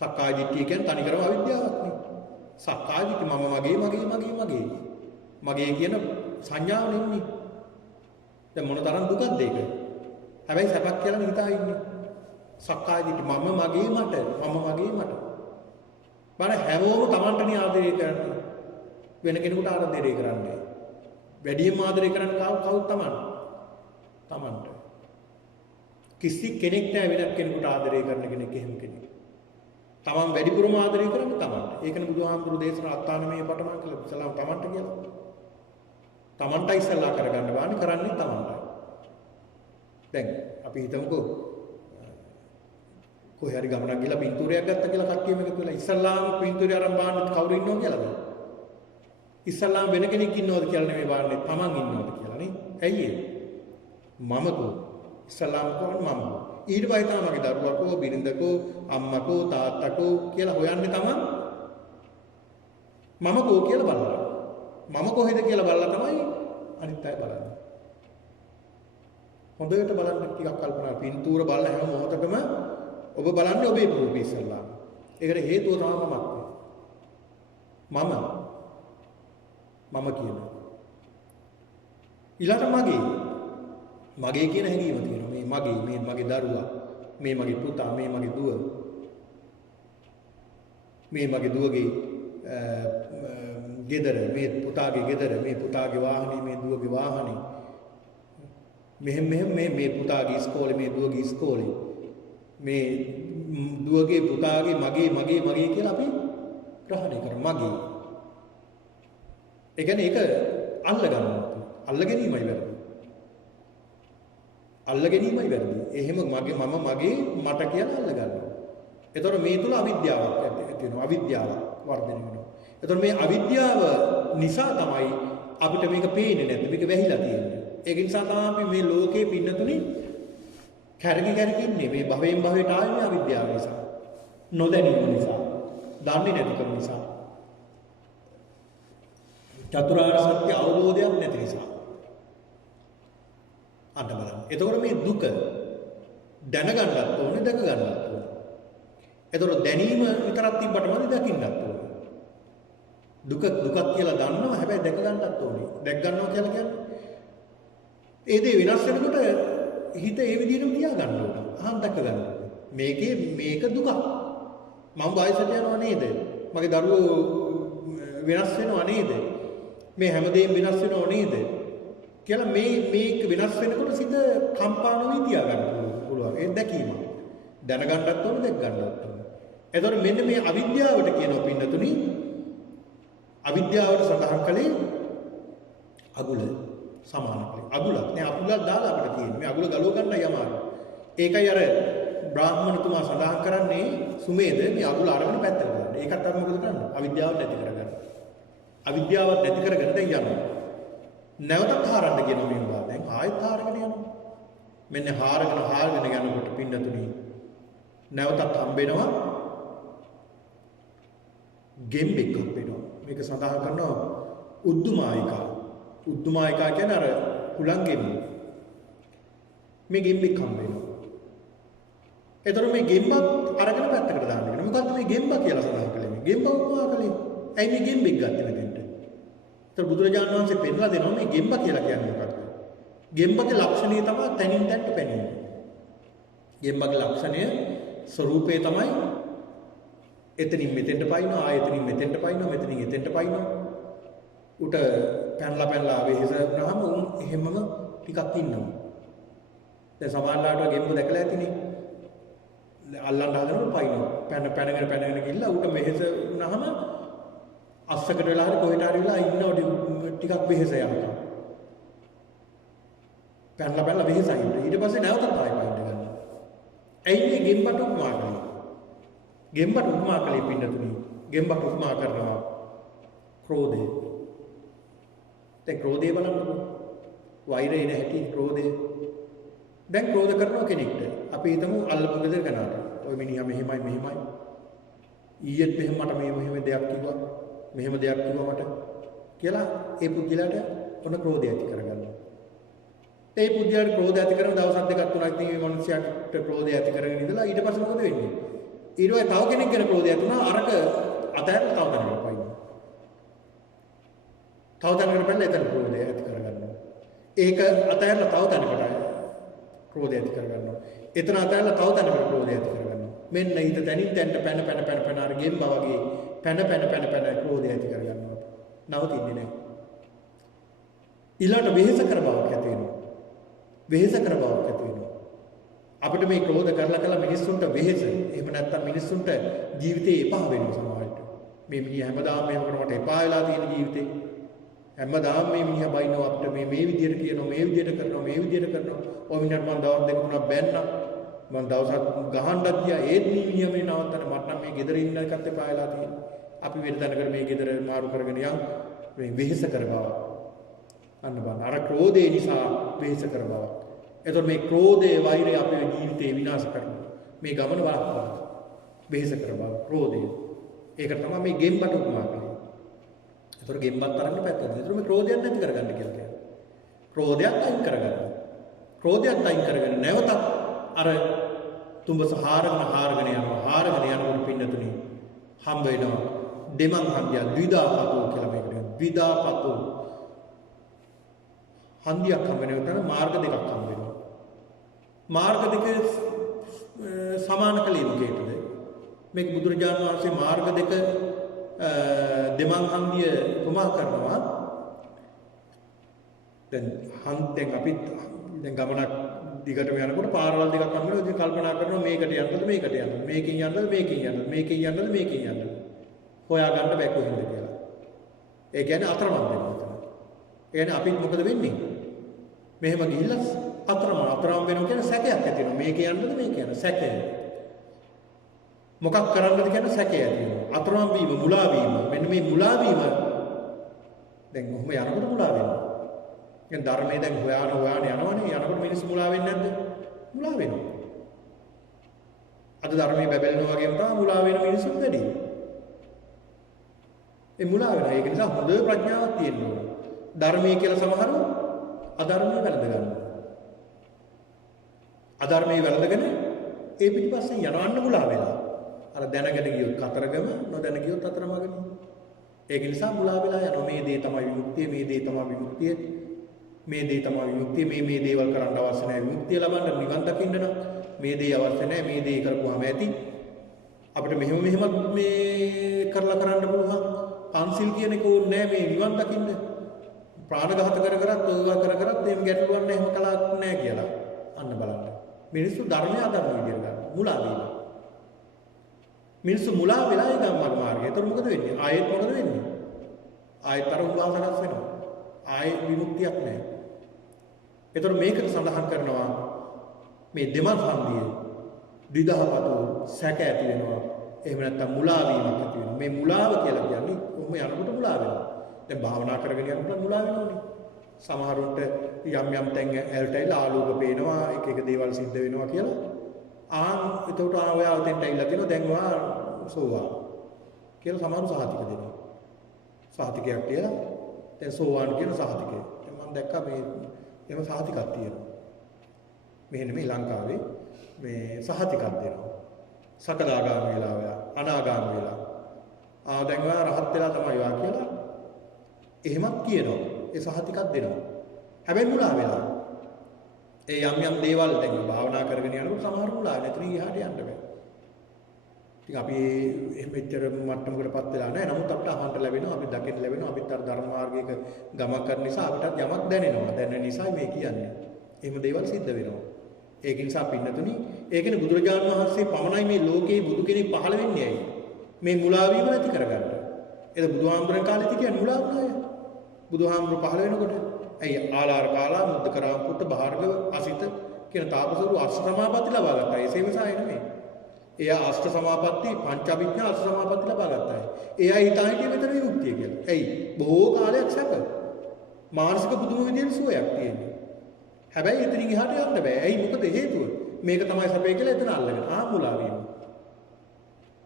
සක්කාය දිට්ඨිය කියන්නේ තනිකරම අවිද්‍යාවක් නේ. සක්කාය දිට්ඨිය මගේ කියන සංඥාව නෙන්නේ. දැන් මොන තරම් දුකක්ද ඒක? හැබැයි සැපක් කියලා හිතා ඉන්නේ. සක්කාය දිට්ඨිය මම මගේ මට. බලන්න හැමෝම Tamanටනේ ආදරය කරන්නේ. වෙන කෙනෙකුට ආදරය කරන්නේ. වැඩියෙන්ම ආදරය කරන්නේ කවුද Tamanට. කිසි කෙනෙක් නැහැ වෙනත් කෙනෙකුට ආදරය කරන කෙනෙක් එහෙම කෙනෙක්. Taman වැඩිපුරම ආදරය කරන්නේ Tamanට. ඒකනේ බුදුහාමුදුරු දේශනා අත්තානමේ පටමන් කළ ඉස්සලාම Tamanට කියලා. Tamanට ඉස්සලා කරගන්න බාන්නේ කරන්නේ Tamanටයි. දැන් අපි හිතමුකෝ කොහේ හරි ගමනක් ගිහලා පින්තූරයක් ගත්තා කියලා කට්ටියම එකතු වෙලා ඉස්සල්ලාම පින්තූරය අරන් බාන්න කවුරු ඉන්නවද කියලාද? ඉස්සල්ලාම වෙන කෙනෙක් ඉන්නවද කියලා නෙමෙයි බාන්නේ Taman ඉන්නවද කියලා නේ. ඇයි ඒ? මමකෝ ඉස්සල්ලාම කරන්නේ මම. ඊට පස්සේ තමයි මගේ දරුවකෝ බිරිඳකෝ අම්මකෝ තාත්තකෝ කියලා හොයන්නේ Taman. මමකෝ කියලා බලනවා. මම කොහෙද කියලා බලලා තමයි අනිත් අය බලන්නේ. හොඳට බලන්න ටිකක් කල්පනා පින්තූර බලන හැම මොහොතකම ඔබ බලන්නේ ඔබේ රූපය ඉස්සල්ලා. ඒකට හේතුව තමයි මම කියනවා. ඊළඟට මගේ කියන හැඟීම තියෙනවා. මේ මගේ දරුවා, මේ මගේ පුතා, මේ මගේ දුව. මේ මගේ දුවගේ ගෙදර, මේ පුතාගේ ගෙදර, මේ පුතාගේ වාහනේ, මේ දුවගේ වාහනේ. මෙහෙම මේ පුතාගේ ඉස්කෝලේ, මේ දුවගේ ඉස්කෝලේ. මේ දුවගේ පුතාගේ මගේ කියලා අපි ග්‍රහණය කරනවා මගේ. ඒ කියන්නේ ඒක අල්ල ගැනීමයි වැරදි. එහෙම මගේ මට කියලා අල්ල ගන්නවා. එතකොට මේ තුල අවිද්‍යාවක් ඇති වෙනවා. අවිද්‍යාව වර්ධනය වෙනවා. එතකොට මේ අවිද්‍යාව නිසා තමයි අපිට මේක පේන්නේ නැද්ද? මේක වැහිලා තියෙන්නේ. ඒක නිසා තමයි අපි මේ ලෝකේ පින්නතුනේ කැරකි ඉන්නේ මේ භවයෙන් භවයට ආවේ මේ අවිද්‍යාව නිසා. නොදැනීම නිසා. දන්නේ නැතිකම නිසා. චතුරාර්ය සත්‍ය අවබෝධයක් නැති නිසා. අන්න බලන්න. එතකොට මේ දුක දැනගන්නත් ඕනේ, දැක ගන්නත් ඕනේ. එතකොට දැනීම විතරක් තිබ්බට මදි, දකින්නත් ඕනේ. දුක දුකක් කියලා දන්නවා, හැබැයි දැක ගන්නත් ඕනේ. දැක ගන්නවා කියලා කියන්නේ ඒ දේ වෙනස් වෙනකොට හිත ඒ විදිහටම තියා ගන්න ඕනේ. අහන් දැක ගන්න ඕනේ. මේක දුකක්. මම වයසට යනවා නේද? මගේ දරුවෝ වෙනස් වෙනවා නේද? මේ හැමදේම වෙනස් වෙනව නේද? කියලා මේක වෙනස් වෙනකොට සිත කම්පා නොවි තියා ගන්න පුළුවන්. ඒ දැකීම. දැනගන්නත් ඕනේ, දැක ගන්නත් ඕනේ. එතකොට මෙන්න මේ අවිද්‍යාවට කියනවා පින්නතුනි. අවිද්‍යාවට සඳහන් කළේ අගුල සමාන කළේ. අගුලක් නේ, අගුලක් දාලා අපිට තියෙන්නේ. මේ අගුල ගලව ගන්නයි අමාරු. ඒකයි අර බ්‍රාහ්මණතුමා සඳහන් කරන්නේ සුමේද මේ අගුල අරගෙන පැත්තට දාන්න. ඒකත් අපි මොකද කරන්නේ? අවිද්‍යාව නැති කරගන්න. අවිද්‍යාව නැති කරගෙන දැන් යනවා. නැවතත් හාරන්න කියනවා මේවා. දැන් ආයෙත් හාරගෙන යනවා. මෙන්න හාරගෙන යනකොට පින්නතුනි නැවතත් හම්බෙනවා ගෙම්බෙක් හම්බෙනවා. මේක සඳහන් කරනවා උද්දුමායිකා. උද්දුමායිකා කියන්නේ අර හුලං ගෙම්බ. මේ ගෙම්බෙක් හම්බෙනවා. එතකොට මේ ගෙම්බත් අරගෙන පැත්තකට දාන්න කියනවා. මොකද්ද මේ ගෙම්බ කියලා සඳහන් කළේ? මේ ගෙම්බ උපමා කළේ. ඇයි මේ ගෙම්බෙක් ගත්තේ මෙතෙන්ට? ඒතර බුදුරජාණන් වහන්සේ පෙන්නලා දෙනවා මේ ගෙම්බ කියලා කියන්නේ මොකක්ද? ගෙම්බගේ ලක්ෂණය තමයි තනින් තැනට පැනීම. ගෙම්බගේ ලක්ෂණය ස්වરૂපය තමයි එතනින් මෙතෙන්ට පයින්නවා, ආයතනින් මෙතෙන්ට පයින්නවා, මෙතනින් එතෙන්ට පයින්නවා. උට පැනලා වෙහෙස වුණාම උන් එහෙමම ටිකක් ඉන්නවා. දැන් සමහරලාට ගෙම්බ දැකලා ඇතිනේ. අල්ලන්න හදනකොට පයින්නවා. පැනගෙන ගිහිල්ලා උට වෙහෙස වුණාම අස්සකට වෙලා හරි කොහෙට හරි වෙලා ඉන්නවා ටිකක් වෙහෙස යනවා. පැනලා වෙහෙසයි. ඊට පස්සේ නැවතත් ආයෙ පයින්න ගන්නවා. ඇයි මේ ගෙම්බට උපමා කළේ? ගෙම්බට උපමා කළේ පින්නතුනි. ගෙම්බට උපමා කරනවා ක්‍රෝධය. දැන් ක්‍රෝධය බලන්නකො. වෛරය නැහැටි ක්‍රෝධය. දැන් ක්‍රෝධ කරනවා කෙනෙක්ට. අපි හිතමු අල්ලපු ගෙදර කනට. ඔය මිනිහා මෙහෙමයි. ඊයේත් මට මෙහෙම දෙයක් කිව්වා. මෙහෙම දෙයක් කිව්වා මට කියලා ඒ පුද්ගලයාට ඔන්න ක්‍රෝධය ඇති කරගන්නවා. ඒ පුද්ගලයාට ක්‍රෝධය ඇති කරන දවස් දෙකක් තුනක් ඉතින් මේ මිනිහයාට ක්‍රෝධය ඇති කරගෙන ඉඳලා ඊට පස්සේ මොකද වෙන්නේ? ඊට පස්සේ තව කෙනෙක් ගැන ක්‍රෝධය ඇති වුණා අරක අතහැරලා තව තැනකට පයින්නවා. තව තැනකට පැනලා එතන ක්‍රෝධය ඇති කරගන්නවා. ඒක අතහැරලා තව තැනකට ක්‍රෝධය ඇති කරගන්නවා. එතන අතහැරලා තව තැනකට ක්‍රෝධය ඇති කරගන්නවා. මෙන්න හිත තනින් තැනට පැන අර ගෙම්බ වගේ පැන ක්‍රෝධය ඇති කරගන්නවා. නවතින්නේ නැහැ. ඊළඟට වෙහෙස කර බවක් ඇති වෙනවා. අපිට මේ ක්‍රෝධ කරලා මිනිස්සුන්ට වෙහෙස. එහෙම නැත්නම් මිනිස්සුන්ට ජීවිතේ එපා වෙනවා සමහරවිට. මේ මිනිහා හැමදාම මේව කරනකොට එපා වෙලා තියෙන ජීවිතේ. හැමදාම මේ මිනිහා බයිනවා අපිට මේ විදියට කියනවා, මේ විදියට කරනවා. ඔය මිනිහට මම දවස් දෙක තුනක් බැන්නා. මම දවසක් ගහන්නත් ගියා. ඒත් මේ මිනිහා මේ නවත්තන්න මට නම් මේ ගෙදර ඉන්න එකත් එපා වෙලා තියෙනවා. අපි වෙන තැනකට මේ ගෙදර මාරු කරගෙන යන් මේ වෙහෙස කර බව. අන්න බලන්න. අර ක්‍රෝධය නිසා වෙහෙස කර බව. එතකොට මේ ක්‍රෝධයේ වෛරය අපේ ජීවිතේ විනාශ කරනවා. මේ ගමන වළක්වනවා. වෙහෙස කර බව ක්‍රෝධය. ඒක තමයි මේ ගෙම්බට උපමා කරන්නේ. එතකොට ගෙම්බත් අරගෙන පැත්තට. එතකොට මේ ක්‍රෝධයක් නැති කරගන්න කියලා කියන්නේ. ක්‍රෝධයක් අයින් කරගන්න. ක්‍රෝධයක් අයින් කරගෙන නැවතත් අර තුඹස හාරගෙන යනකොට පින්නතුනි හම්බ වෙනවා දෙමන් හන්දිය ද්විදාපතෝ කියලා මේකට කියනවා. ද්විදාපතෝ හන්දියක් හම්බ වෙනවා. මාර්ග දෙකක් හම්බ වෙනවා. මාර්ග දෙක සමාන කලේ මොකේද? මේක බුදුරජාණන් වහන්සේ මාර්ග දෙක දෙමන් හන්දිය උපමා කරනවා. දැන් අපි ගමනක් දිගටම යනකොට පාරවල් දෙකක් හම්බ වෙනවා. ඉතින් කල්පනා කරනවා මේකට යන්නද මේකෙන් යන්නද හොයා ගන්න බෑ කොහෙන්ද කියලා. ඒ කියන්නේ අතරමං වෙනවා. ඒ කියන්නේ අපිත් මොකද වෙන්නේ? මෙහෙම ගිහිල්ලා අතරමං වෙනවා කියන්නේ සැකයක් ඇති වෙනවා. මේක යන්නද සැකය. මොකක් කරන්නද කියන සැකය ඇති වෙනවා. අතරමං වීම, මුලා වීම. මෙන්න මේ මුලා වීම දැන් කොහොම යනකොට මුලා වෙනවා. දැන් ධර්මයේ දැන් හොයාන යනවනේ. යනකොට මිනිස්සු මුලා වෙන්නේ නැද්ද? මුලා වෙනවා. අද ධර්මයේ බැබලෙනවා වගේම තමයි මුලා වෙන මිනිස්සු වැඩි. ඒ මුලා වෙනවා. ඒක නිසා හොඳ ප්‍රඥාවක් තියෙන්න ඕන. ධර්මයේ කියලා සමහරව අධර්මයේ වැළඳ ගන්නවා. අධර්මයේ වැළඳගෙන ඒ පිටිපස්සෙන් යනවන්න මුලා වෙලා. අර දැනගෙන ගියොත් කතරගම, නොදැන ගියොත් අතරමඟනේ. ඒක නිසා මුලා වෙලා යනවා. මේ දේ තමයි විමුක්තිය, මේ දේ තමයි විමුක්තිය. මේ දේ තමයි විමුක්තිය. මේ දේවල් කරන්න අවශ්‍ය නැහැ. විමුක්තිය ලබන්න නිවන් දකින්න නම් මේ දේ අවශ්‍ය නැහැ. මේ දේ කරපුවාම ඇති. අපිට මෙහෙම මේ කරලා කරන්න පුළුවන්. පන්සිල් කියන එක ඕනේ නැහැ මේ නිවන් දකින්න. ප්‍රාණඝාත කරත් ඔයවා කරත් එහෙම ගැටලුවක් නැහැ, එහෙම කලක් නැහැ කියලා. අන්න බලන්න. මිනිස්සු ධර්මය අදහන විදියට ගන්න. මුලා වීම. මිනිස්සු මුලා වෙලා ඒ ධම්ම මාර්ගය. ඒතර මොකද වෙන්නේ? ආයෙත් මොකද වෙන්නේ? ආයෙත් අර උදාසකස් වෙනවා. ආයෙ විමුක්තියක් නැහැ. ඒතර මේකට සඳහන් කරනවා මේ දෙමල් හන්දියේ දිදහපතු සැක ඇති වෙනවා. එහෙම නැත්නම් මුලා වීමක් ඇති වෙනවා. මේ මුලාව කියලා කියන්නේ කොහොම යනකොට මුලා වෙනවා. දැන් භාවනා කරගෙන යනකොට මුලා වෙනවනේ. සමහරුන්ට යම් තැන් ඇල්ටයිලා ආලෝක පේනවා, එක දේවල් සිද්ධ වෙනවා කියලා. එතකොට ඔයා උතෙන්ට ඇවිල්ලා තිනවා දැන් ඔයා සෝවාන් කියලා සමහරු සහතික දෙනවා. සහතිකයක් කියලා දැන් සෝවාන් කියන සහතිකය. දැන් මම දැක්කා මේ එහෙම සහතිකක් තියෙනවා. මෙහෙම මේ ලංකාවේ මේ සහතිකක් දෙනවා. සකදාගාමී වෙලා ඔයා අනාගාමී වෙලා. දැන් ඔයා රහත් වෙලා තමයි ඔයා කියලා එහෙමත් කියනවා. ඒ සහතිකක් දෙනවා. හැබැයි මුලා වෙලා. ඒ යම් දේවල් දැන් භාවනා කරගෙන යනකොට සමහර මුලා නැතිනම් එහාට යන්න බෑ. ඉතින් අපි එහෙම එච්චර මට්ටමකටපත් වෙලා නැහැ. නමුත් අපිට අහන්න ලැබෙනවා, අපිට දකින්න ලැබෙනවා, අපිට අර ධර්ම මාර්ගයක ගමන් කරන නිසා අපිටත් යමක් දැනෙනවා. දැනෙන නිසා මේ කියන්නේ. එහෙම දේවල් සිද්ධ වෙනවා. ඒක නිසා පින්නතුනි, ඒ කියන්නේ බුදුරජාණන් වහන්සේ පමණයි මේ ලෝකේ බුදු කෙනෙක් පහළ වෙන්නේ ඇයි? මේ මුලා වීම නැති කරගන්න. ඒක බුදුහාමුදුරන් කාලෙත් කියන්නේ මුලා වුණාය. බුදුහාමුදුර පහළ වෙනකොට ඇයි ආලාර කාලා මුද්දකරාම පුත්ත භාර්ගව අසිත කියන තාපසවරු අෂ්ට සමාපatti ලබා ගත්තා. ඒ නිසා නෙමෙයි. එයා අෂ්ට සමාපatti පංචඅභිඥා අෂ්ට සමාපatti ලබා ගත්තා. එයා හිතා හිටියේ මෙතන විමුක්තිය කියලා. ඇයි? බොහෝ කාලයක් සැප. මානසික පුදුම විදියට සුවයක් තියෙනවා. හැබැයි එතනින් එහාට යන්න බෑ. ඇයි? මොකද හේතුව? මේක තමයි සැපේ කියලා එතන අල්ලගෙන. මුලා වීම.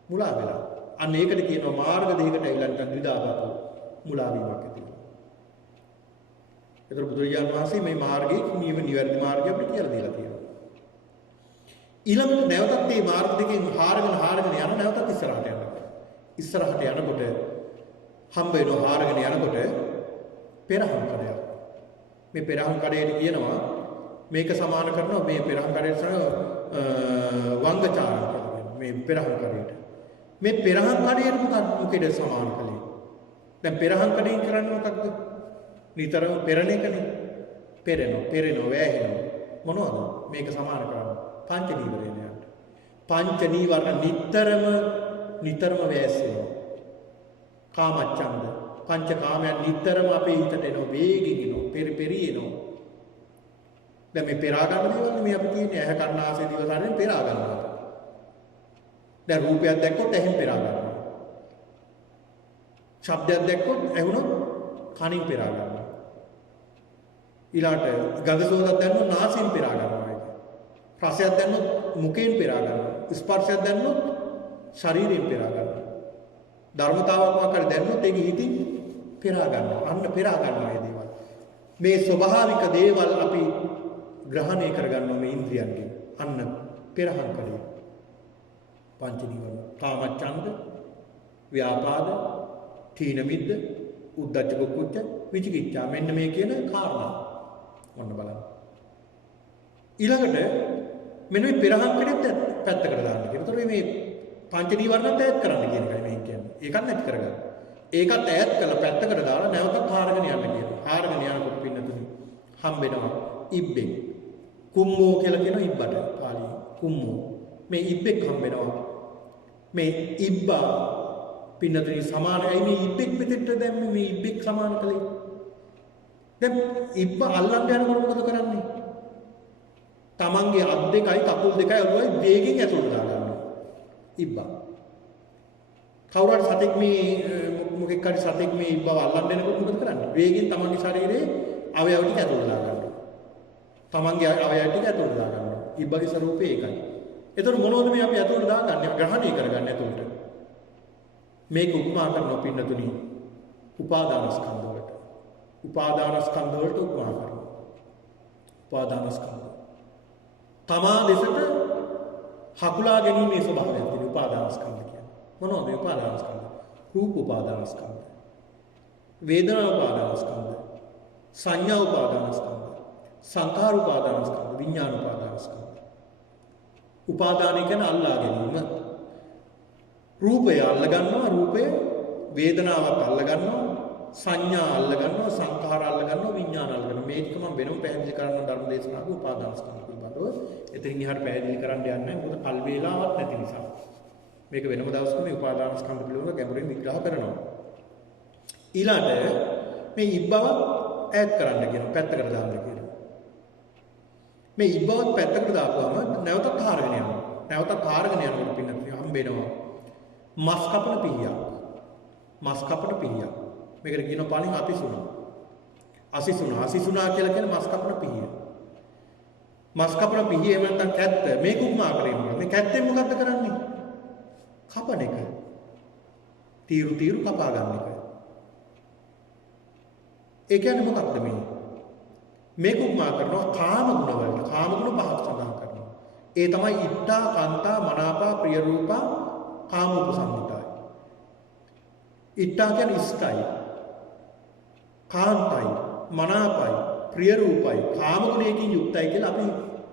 මුලා වෙලා. අන්න ඒකට කියනවා මාර්ග දෙකකට ඇවිල්ලා නිකන් විදාපතු මුලා වීමක් ඇති වෙනවා. ඒතර බුදුරජාණන් වහන්සේ මේ මාර්ගයේ නිවැරදි මාර්ගය අපිට කියලා දීලා තියෙනවා. ඊළඟට නැවතත් මේ මාර්ග දෙකෙන් හාරගෙන යන නැවතත් ඉස්සරහට යනවා. ඉස්සරහට යනකොට හම්බ වෙනවා හාරගෙන යනකොට පෙරහන් කඩයක්. මේ පෙරහන් කඩේට කියනවා මේක සමාන කරනවා මේ පෙරහන් කඩේට වංගචාරය කියලා. මේ පෙරහන් කඩේට. මේ පෙරහන් කඩේට මොකද සමාන කළේ? දැන් පෙරහන් කඩේන් කරන්නේ මොකක්ද? නිතරම පෙරණ එකනේ. පෙරෙනවා වැහෙනවා. මොනවද? මේක සමාන කරන්නේ පංච නීවරණයන්ට. පංච නීවරණ නිතරම වැස්සෙනවා. කාමච්ඡන්ද පංච කාමයන් නිතරම අපේ හිතට එනවා, වේගෙන් එනවා, පෙරිපෙරියනවා. දැන් මේ පෙරා ගන්න දේවල් මේ අපි කියන්නේ ඇහැ කන නාසය දිව ශරීරයෙන් පෙරා ගන්නවා. දැන් රූපයක් දැක්කොත් ඇහෙන් පෙරා ගන්නවා. ශබ්දයක් දැක්කොත් ඇහුනොත් කනින් පෙරා ගන්නවා. ඊළාට ගඳ සුවඳක් දැන්නොත් නාසයෙන් පෙරා ගන්නවා. රසයක් දැන්නොත් මුඛයෙන් පෙරා ගන්නවා. ස්පර්ශයක් දැන්නොත් ශරීරයෙන් පෙරා ගන්නවා. ධර්මතාවක් මොකක්ද දැන්නොත් ඒක හිතින් පෙරා ගන්නවා. අන්න පෙරා ගන්නවා මේ දේවල්. මේ ස්වභාවික දේවල් අපි ග්‍රහණය කරගන්නවා මේ ඉන්ද්‍රියන්ගෙන්. අන්න පෙරහන් කඩේ. පංච නීවරණ. කාමච්ඡන්ද, ව්‍යාපාද, තීන මිද්ද, උද්ධච්ච කුක්කුච්ච, විචිකිච්ඡා. මෙන්න මේ කියන කාරණා. ඔන්න බලන්න. ඊළඟට මෙන්න මේ පෙරහන් කඩේත් පැත්තකට දාන්න කියන. ඒතර මේ පංච නීවරණත් ඈත් කරන්න කියන එකයි මේ කියන්නේ. ඒකත් නැති කරගන්න. ඒකත් ඈත් කළා පැත්තකට දාලා නැවතත් හාරගෙන යන්න කියනවා. හාරගෙන යනකොට පින්නතුනි හම්බෙනවා ඉබ්බෙක්. කුම්මෝ කියලා කියන ඉබ්බට පාලියෙන්. කුම්මෝ. මේ ඉබ්බෙක් හම්බෙනවා. මේ ඉබ්බා පින්නතුනි සමානයි මේ ඉබ්බෙක් මෙතෙන්ට දැම්මේ මේ ඉබ්බෙක් සමාන කළේ. දැන් ඉබ්බා අල්ලන්න යනකොට මොකද කරන්නේ? තමන්ගේ අත් දෙකයි කකුල් දෙකයි ඔළුවයි වේගෙන් ඇතුළට දාගන්නවා. ඉබ්බා. කවුරු හරි සතෙක් මේ මොකෙක් හරි සතෙක් මේ ඉබ්බව අල්ලන්න එනකොට මොකද කරන්නේ? වේගෙන් තමන්ගේ ශරීරයේ අවයව ටික ඇතුළට දාගන්නවා. තමන්ගේ අවයව ටික ඇතුළට දාගන්නවා. ඉබ්බගේ ස්වරූපය ඒකයි. එතකොට මොනවද මේ අපි ඇතුළට දාගන්නේ? ග්‍රහණය කරගන්න ඇතුළට. මේක උපමා කරන පින්නතුනි උපාදානස්කන්ධ වලට. උපාදානස්කන්ධ වලට උපමා කරනවා. උපාදානස්කන්ධ. තමා දෙසට හකුලා ගැනීමේ ස්වභාවයක් තියෙන උපාදානස්කන්ධ කියන්නේ. මොනවද මේ උපාදානස්කන්ධ? රූප උපාදානස්කන්ධ. වේදනා උපාදානස්කන්ධ. සංඥා උපාදානස්කන්ධ. සංඛාර උපාදානස්කන්ධ. විඥාන උපාදානස්කන්ධ. උපාදාන කියන්නේ අල්ලා ගැනීම. රූපය අල්ල ගන්නවා, රූපය වේදනාවක් අල්ල ගන්නවා, සංඥා අල්ල ගන්නවා, සංඛාර අල්ල ගන්නවා, විඥාන අල්ල ගන්නවා. මේක මම වෙනම පැහැදිලි කරන්න ධර්ම දේශනාවක උපාදානස්කන්ධ පිළිබඳව. එතනින් එහාට පැහැදිලි කරන්න යන්නේ නැහැ. මොකද කල් වේලාවක් නැති නිසා. මේක වෙනම දවසක මේ උපාදානස්කන්ධ පිළිබඳව ගැඹුරින් විග්‍රහ කරනවා. ඊළඟට මේ ඉබ්බව ඈඩ් කරන්න කියනවා, පැත්තකට දාන්න කියනවා. මේ ඉබ්බවත් පැත්තකට දාපුවම නැවතත් හාරගෙන යනවා. නැවතත් හාරගෙන යනකොට පින්නත් හම්බෙනවා මස් කපන පිහියක්. මස් කපන පිහියක්. මේකට කියනවා පාලින් අපිසුනා. අසිසුනා කියලා කියන්නේ මස් කපන පිහිය. මස් කපන පිහිය එහෙම නැත්නම් කැත්ත මේක උපමා කරේ මොකද? මේ කැත්තෙන් මොකද්ද කරන්නේ? කපන එක. තීරු කපා ගන්න එක. ඒ කියන්නේ මොකක්ද මේ? මේක උපමා කරනවා කාම ගුණ වලට. කාම ගුණ පහක් සඳහන් කරනවා. ඒ තමයි ඉත්තා, කාන්තා, මනාපා, ප්‍රිය රූපා, කාම උපසම්පදාය. ඉත්තා කියන්නේ ඉෂ්ටයි. කාන්තයි, මනාපයි, ප්‍රිය රූපයි, කාම ගුණයකින් යුක්තයි කියලා අපි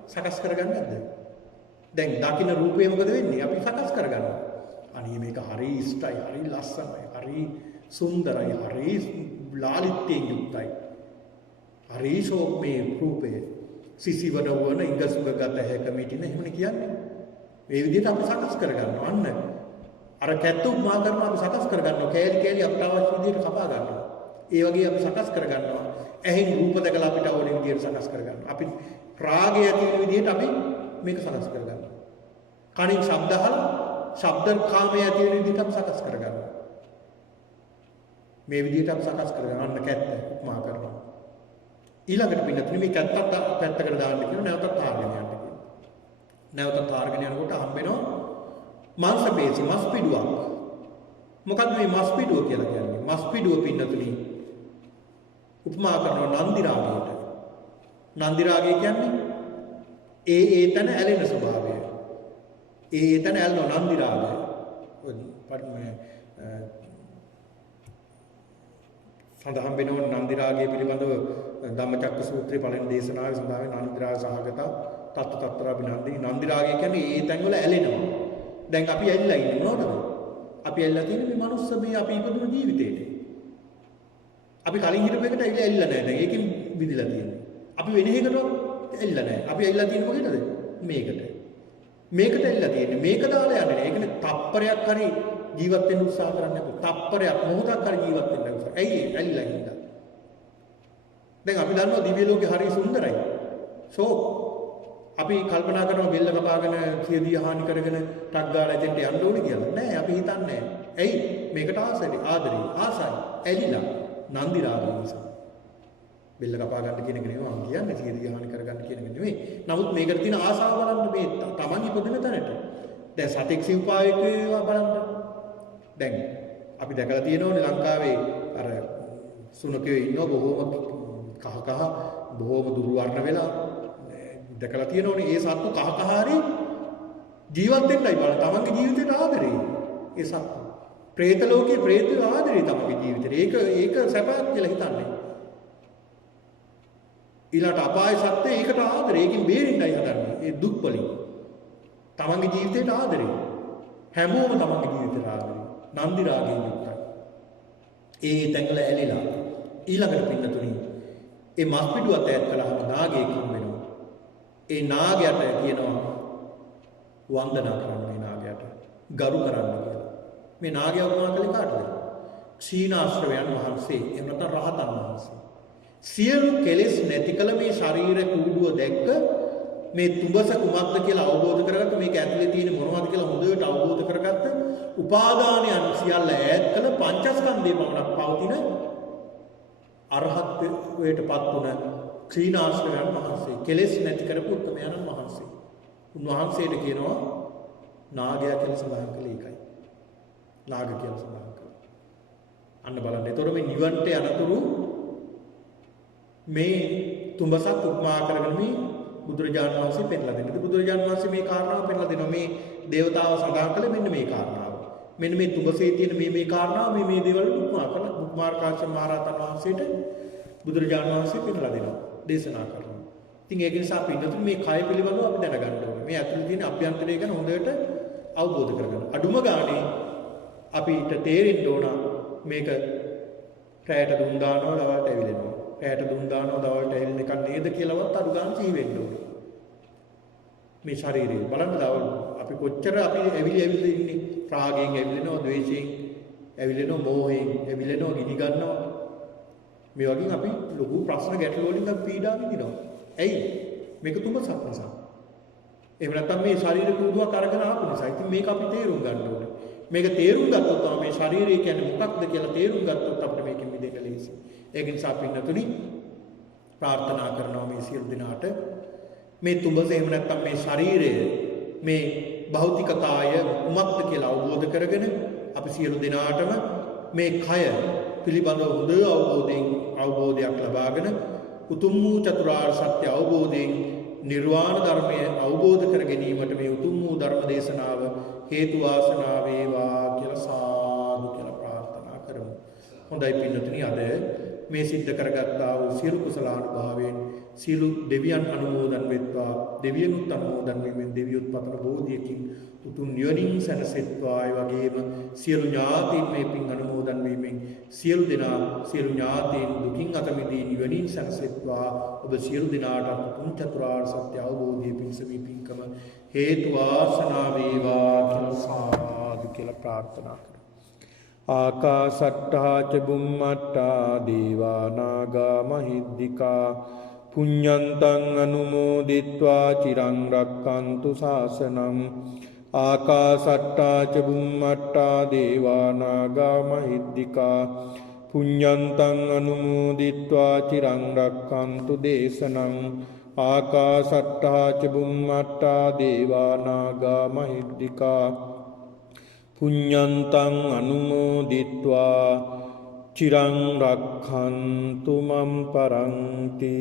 සකස් කරගන්නේ නැද්ද? දැන් දකින්න රූපේ මොකද වෙන්නේ? අපි සකස් කරගන්නවා. අනේ මේක හරි ඉෂ්ටයි, හරි ලස්සනයි, හරි සුන්දරයි, හරි ලාලිත්‍යයෙන් යුක්තයි. හරි ශෝභමේ රූපය. සිසිවන වන ඉඟසුගත හැක මිටින එහෙමනේ කියන්නේ. මේ විදිහට අපි සකස් කරගන්නවා. අන්න අර කැත්ත උපමා කරනවා අපි සකස් කරගන්නවා. කෑලි අපිට අවශ්‍ය විදිහට කපා ගන්නවා. ඒ වගේ අපි සකස් කරගන්නවා. ඇහෙන් රූප දැකලා අපිට ඕන විදිහට සකස් කරගන්නවා. අපි රාගය ඇති වෙන විදිහට අපි මේක සකස් කරගන්නවා. කනින් ශබ්ද අහලා ශබ්ද කාමයේ ඇති වෙන විදිහට අපි සකස් කරගන්නවා. මේ විදිහට අපි සකස් කරගන්නවා. අන්න කැත්ත උපමා කරනවා. ඊළඟට පින්නතුනි මේ කැත්තත් පැත්තකට දාන්න කියන නැවතත් ආගෙන යන්න කියනවා. නැවතත් ආගෙන යනකොට හම්බෙනවා මාංශ පේශි මස් පිඩුවක්. මොකක්ද මේ මස් පිඩුව කියලා කියන්නේ? මස් පිඩුව පින්නතුනි උපමා කරනවා නන්දි රාගයට. නන්දි රාගය කියන්නේ ඒ තන ඇලෙන ස්වභාවය. ඒ තන ඇලෙන නන්දි රාගය. සඳහන් වෙනවා නන්දි රාගය පිළිබඳව ධම්මචක්ක සූත්‍රයේ පළවෙනි දේශනාවේ සඳහන් වෙන නන්දි රාග සහගත තත්ත්‍තරාබිනන්දි නන්දි රාගය කියන්නේ ඒ තැන් වල ඇලෙනවා. දැන් අපි ඇලිලා ඉන්නේ මොනවද? අපි ඇලිලා තියෙන්නේ මේ මනුස්ස මේ අපි ඉපදුණු ජීවිතේට. අපි කලින් හිටපු එකට ඇලිලා නැහැ. දැන් ඒකෙන් විදිලා තියෙන්නේ. අපි වෙන එකකට ඇලිලා නැහැ. අපි ඇලිලා තියෙන්නේ මොකේද? මේකට. මේකට ඇලිලා තියෙන්නේ. මේක දාලා යන්නේ නැහැ. ඒකනේ තප්පරයක් හරි ජීවත් වෙන්න උත්සාහ කරන්නේ අපි. තප්පරයක් මොහොතක් හරි ජීවත් වෙන්න උත්සාහ. ඇයි ඇලිලා ඉඳලා? දැන් අපි දන්නවා දිව්‍ය ලෝකේ හරි සුන්දරයි. අපි කල්පනා කරනවා බෙල්ල කපාගෙන සියදිය හානි කරගෙන ටක් ගාලා එතෙන්ට යන්න ඕනේ කියලා. නෑ අපි හිතන්නේ නෑ. ඇයි? මේකට ආසයි, ආදරේ, ආසයි, ඇලිලා නන්දි රාගය නිසා. බෙල්ල කපා ගන්න කියන එක නෙවෙයි මම කියන්නේ සියදිය හානි කර ගන්න කියන එක නෙවෙයි. නමුත් මේකට තියෙන ආසාව බලන්න මේ තමන් ඉපදෙන තැනට. දැන් සතෙක් සිව්පාවෙක් වේවා බලන්න. දැන් අපි දැකලා තියෙනවනේ ලංකාවේ අර සුනකයෝ ඉන්නවා බොහෝම කහ බොහෝම දුර්වර්ණ වෙලා දැකලා තියෙනවනේ ඒ සත්තු කහ හරි ජීවත් වෙන්නයි බලන්න තමන්ගේ ජීවිතේට ආදරේ ඒ සත්තු പ്രേත ලෝකයේ പ്രേතය ආදරේ තමන්ගේ ජීවිතේට ඒක සැපයක් කියලා හිතන්නේ ඊළාට අපාය සත්ත්වය ඒකට ආදරේ ඒකෙන් බේරෙන්නයි හදන්නේ ඒ දුක් වලින් තමන්ගේ ජීවිතේට ආදරේ හැමෝම තමන්ගේ ජීවිතේට ආදරේ නන්දි රාගයෙන් යුක්තයි ඒ තැඟල ඇලිලා ඊළඟට පින්නතුනි ඒ මස් පිටුවත් ඈත් කළාම නාගයෙක් හම් වෙනවා. ඒ නාගයට කියනවා වන්දනා කරන්න මේ නාගයට ගරු කරන්න කියලා. මේ නාගයා උපමා කළේ කාටද? ක්ෂීණාශ්‍රවයන් වහන්සේ එහෙම නැත්නම් රහතන් වහන්සේ. සියලු කෙලෙස් නැති කළ මේ ශරීර කූඩුව දැක්ක මේ තුඹස කුමක්ද කියලා අවබෝධ කරගත්ත මේක ඇතුලේ තියෙන මොනවද කියලා හොඳට අවබෝධ කරගත්ත උපාදානයන් සියල්ල ඈත් කළ පංචස්කන්ධේ පමණක් පවතින අරහත්වයටපත් වුණ ක්ෂීණාශ්‍රවයන් වහන්සේ කෙලෙස් නැති කරපු උත්තමයන් වහන්සේ. උන්වහන්සේට කියනවා නාගයා කියලා සඳහන් කළේ ඒකයි. නාග කියලා සඳහන් කළා. අන්න බලන්න. ඒතකොට මේ නිවන්ට යනතුරු මේ තුඹසක් උපමා කරගෙන මේ බුදුරජාණන් වහන්සේ පෙන්ලා දෙනවා. බුදුරජාණන් වහන්සේ මේ කාරණාව පෙන්ලා දෙනවා. මේ දේවතාව සඳහන් කළේ මෙන්න මේ කාරණාව. මෙන්න මේ තුඹසේ තියෙන මේ කාරණාව මේ දේවල් උපමා කරලා බුද්ධමාර්ගාශ්‍රම මහරහතන් වහන්සේට බුදුරජාණන් වහන්සේ පෙන්ලා දෙනවා. දේශනා කරනවා. ඉතින් ඒක නිසා අපි ඉන්නතුනේ මේ කය පිළිබඳව අපි දැනගන්න ඕනේ. මේ ඇතුළේ තියෙන අභ්‍යන්තරය ගැන හොඳට අවබෝධ කරගන්න. අඩුම ගානේ අපිට තේරෙන්න ඕන මේක රැයට දුම් දානවා දවල්ට ඇවිලෙනවා. රැයට දුම් දානවා දවල්ට ඇවිලෙන එකක් නේද කියලාවත් අඩු ගන්න සිහි වෙන්න ඕන. මේ ශරීරය බලන්න දවල් අපි කොච්චර අපි ඇවිලි ඉන්නේ. රාගයෙන් ඇවිලෙනවා, ද්වේෂයෙන් ඇවිලෙනවා, මෝහයෙන් ඇවිලෙනවා, ගිනි ගන්නවා. මේ වගේ අපි ලොකු ප්‍රශ්න ගැටලු වලින් අපි පීඩා විඳිනවා. ඇයි? මේක තුඹසක් නිසා. එහෙම නැත්නම් මේ ශරීර කුඩුවක් අරගෙන ආපු නිසා. ඉතින් මේක අපි තේරුම් ගන්න ඕනේ. මේක තේරුම් ගත්තොත් තමයි මේ ශරීරය කියන්නේ මොකක්ද කියලා තේරුම් ගත්තොත් අපිට මේකෙන් මිදෙන්න ලේසි. ඒක නිසා අපි නැතුණි ප්‍රාර්ථනා කරනවා මේ සියලු දෙනාට මේ තුඹස එහෙම නැත්නම් මේ ශරීරය මේ භෞතික කාය උමක්ද කියලා අවබෝධ කරගෙන අපි සියලු දෙනාටම මේ කය පිළිබඳව හොඳ අවබෝධයක් ලබාගෙන උතුම් වූ චතුරාර්ය සත්‍ය අවබෝධයෙන් නිර්වාණ ධර්මය අවබෝධ කර ගැනීමට මේ උතුම් වූ ධර්ම දේශනාව හේතු වාසනා වේවා කියලා සාදු කියලා ප්‍රාර්ථනා කරමු. හොඳයි පින්නතුනි, අද මේ සිද්ධ කරගත්තා වූ සියලු කුසලානුභාවයෙන් සියලු දෙවියන් අනුමෝදන් වෙත්වා. දෙවියනුත් අනුමෝදන් වීමෙන් දෙවියොත් පතන බෝධියකින් උතුම් නිවනින් සැනසෙත්වා. ඒ වගේම සියලු ඥාතීන් මේ පින් අනුමෝදන් වීමෙන් සියලු දෙනා සියලු ඥාතීන් දුකින් අත මිදී නිවනින් සැනසෙත්වා. ඔබ සියලු දෙනාට උතුම් චතුරාර්ය සත්‍ය අවබෝධයේ පිණිස මේ පින්කම හේතු වාසනා වේවා කියලා සාදු කියලා ප්‍රාර්ථනා කරමු. ආකාසට්ටා ච බුම්මට්ටා දේවා නාග මහිද්దికා පුඤ්ඤන්තං අනුමෝදිත්වා චිරං රක්칸තු ශාසනං. ආකාසට්ටා ච බුම්මට්ටා දේවා නාග මහිද්దికා පුඤ්ඤන්තං අනුමෝදිත්වා චිරං රක්칸තු දේශනං. ආකාසට්ටා ච බුම්මට්ටා දේවා නාග මහිද්దికා පුඤ්ඤන්තං අනුමෝදිත්වා චිරං රක්ඛන්තු මම් පරන්ති.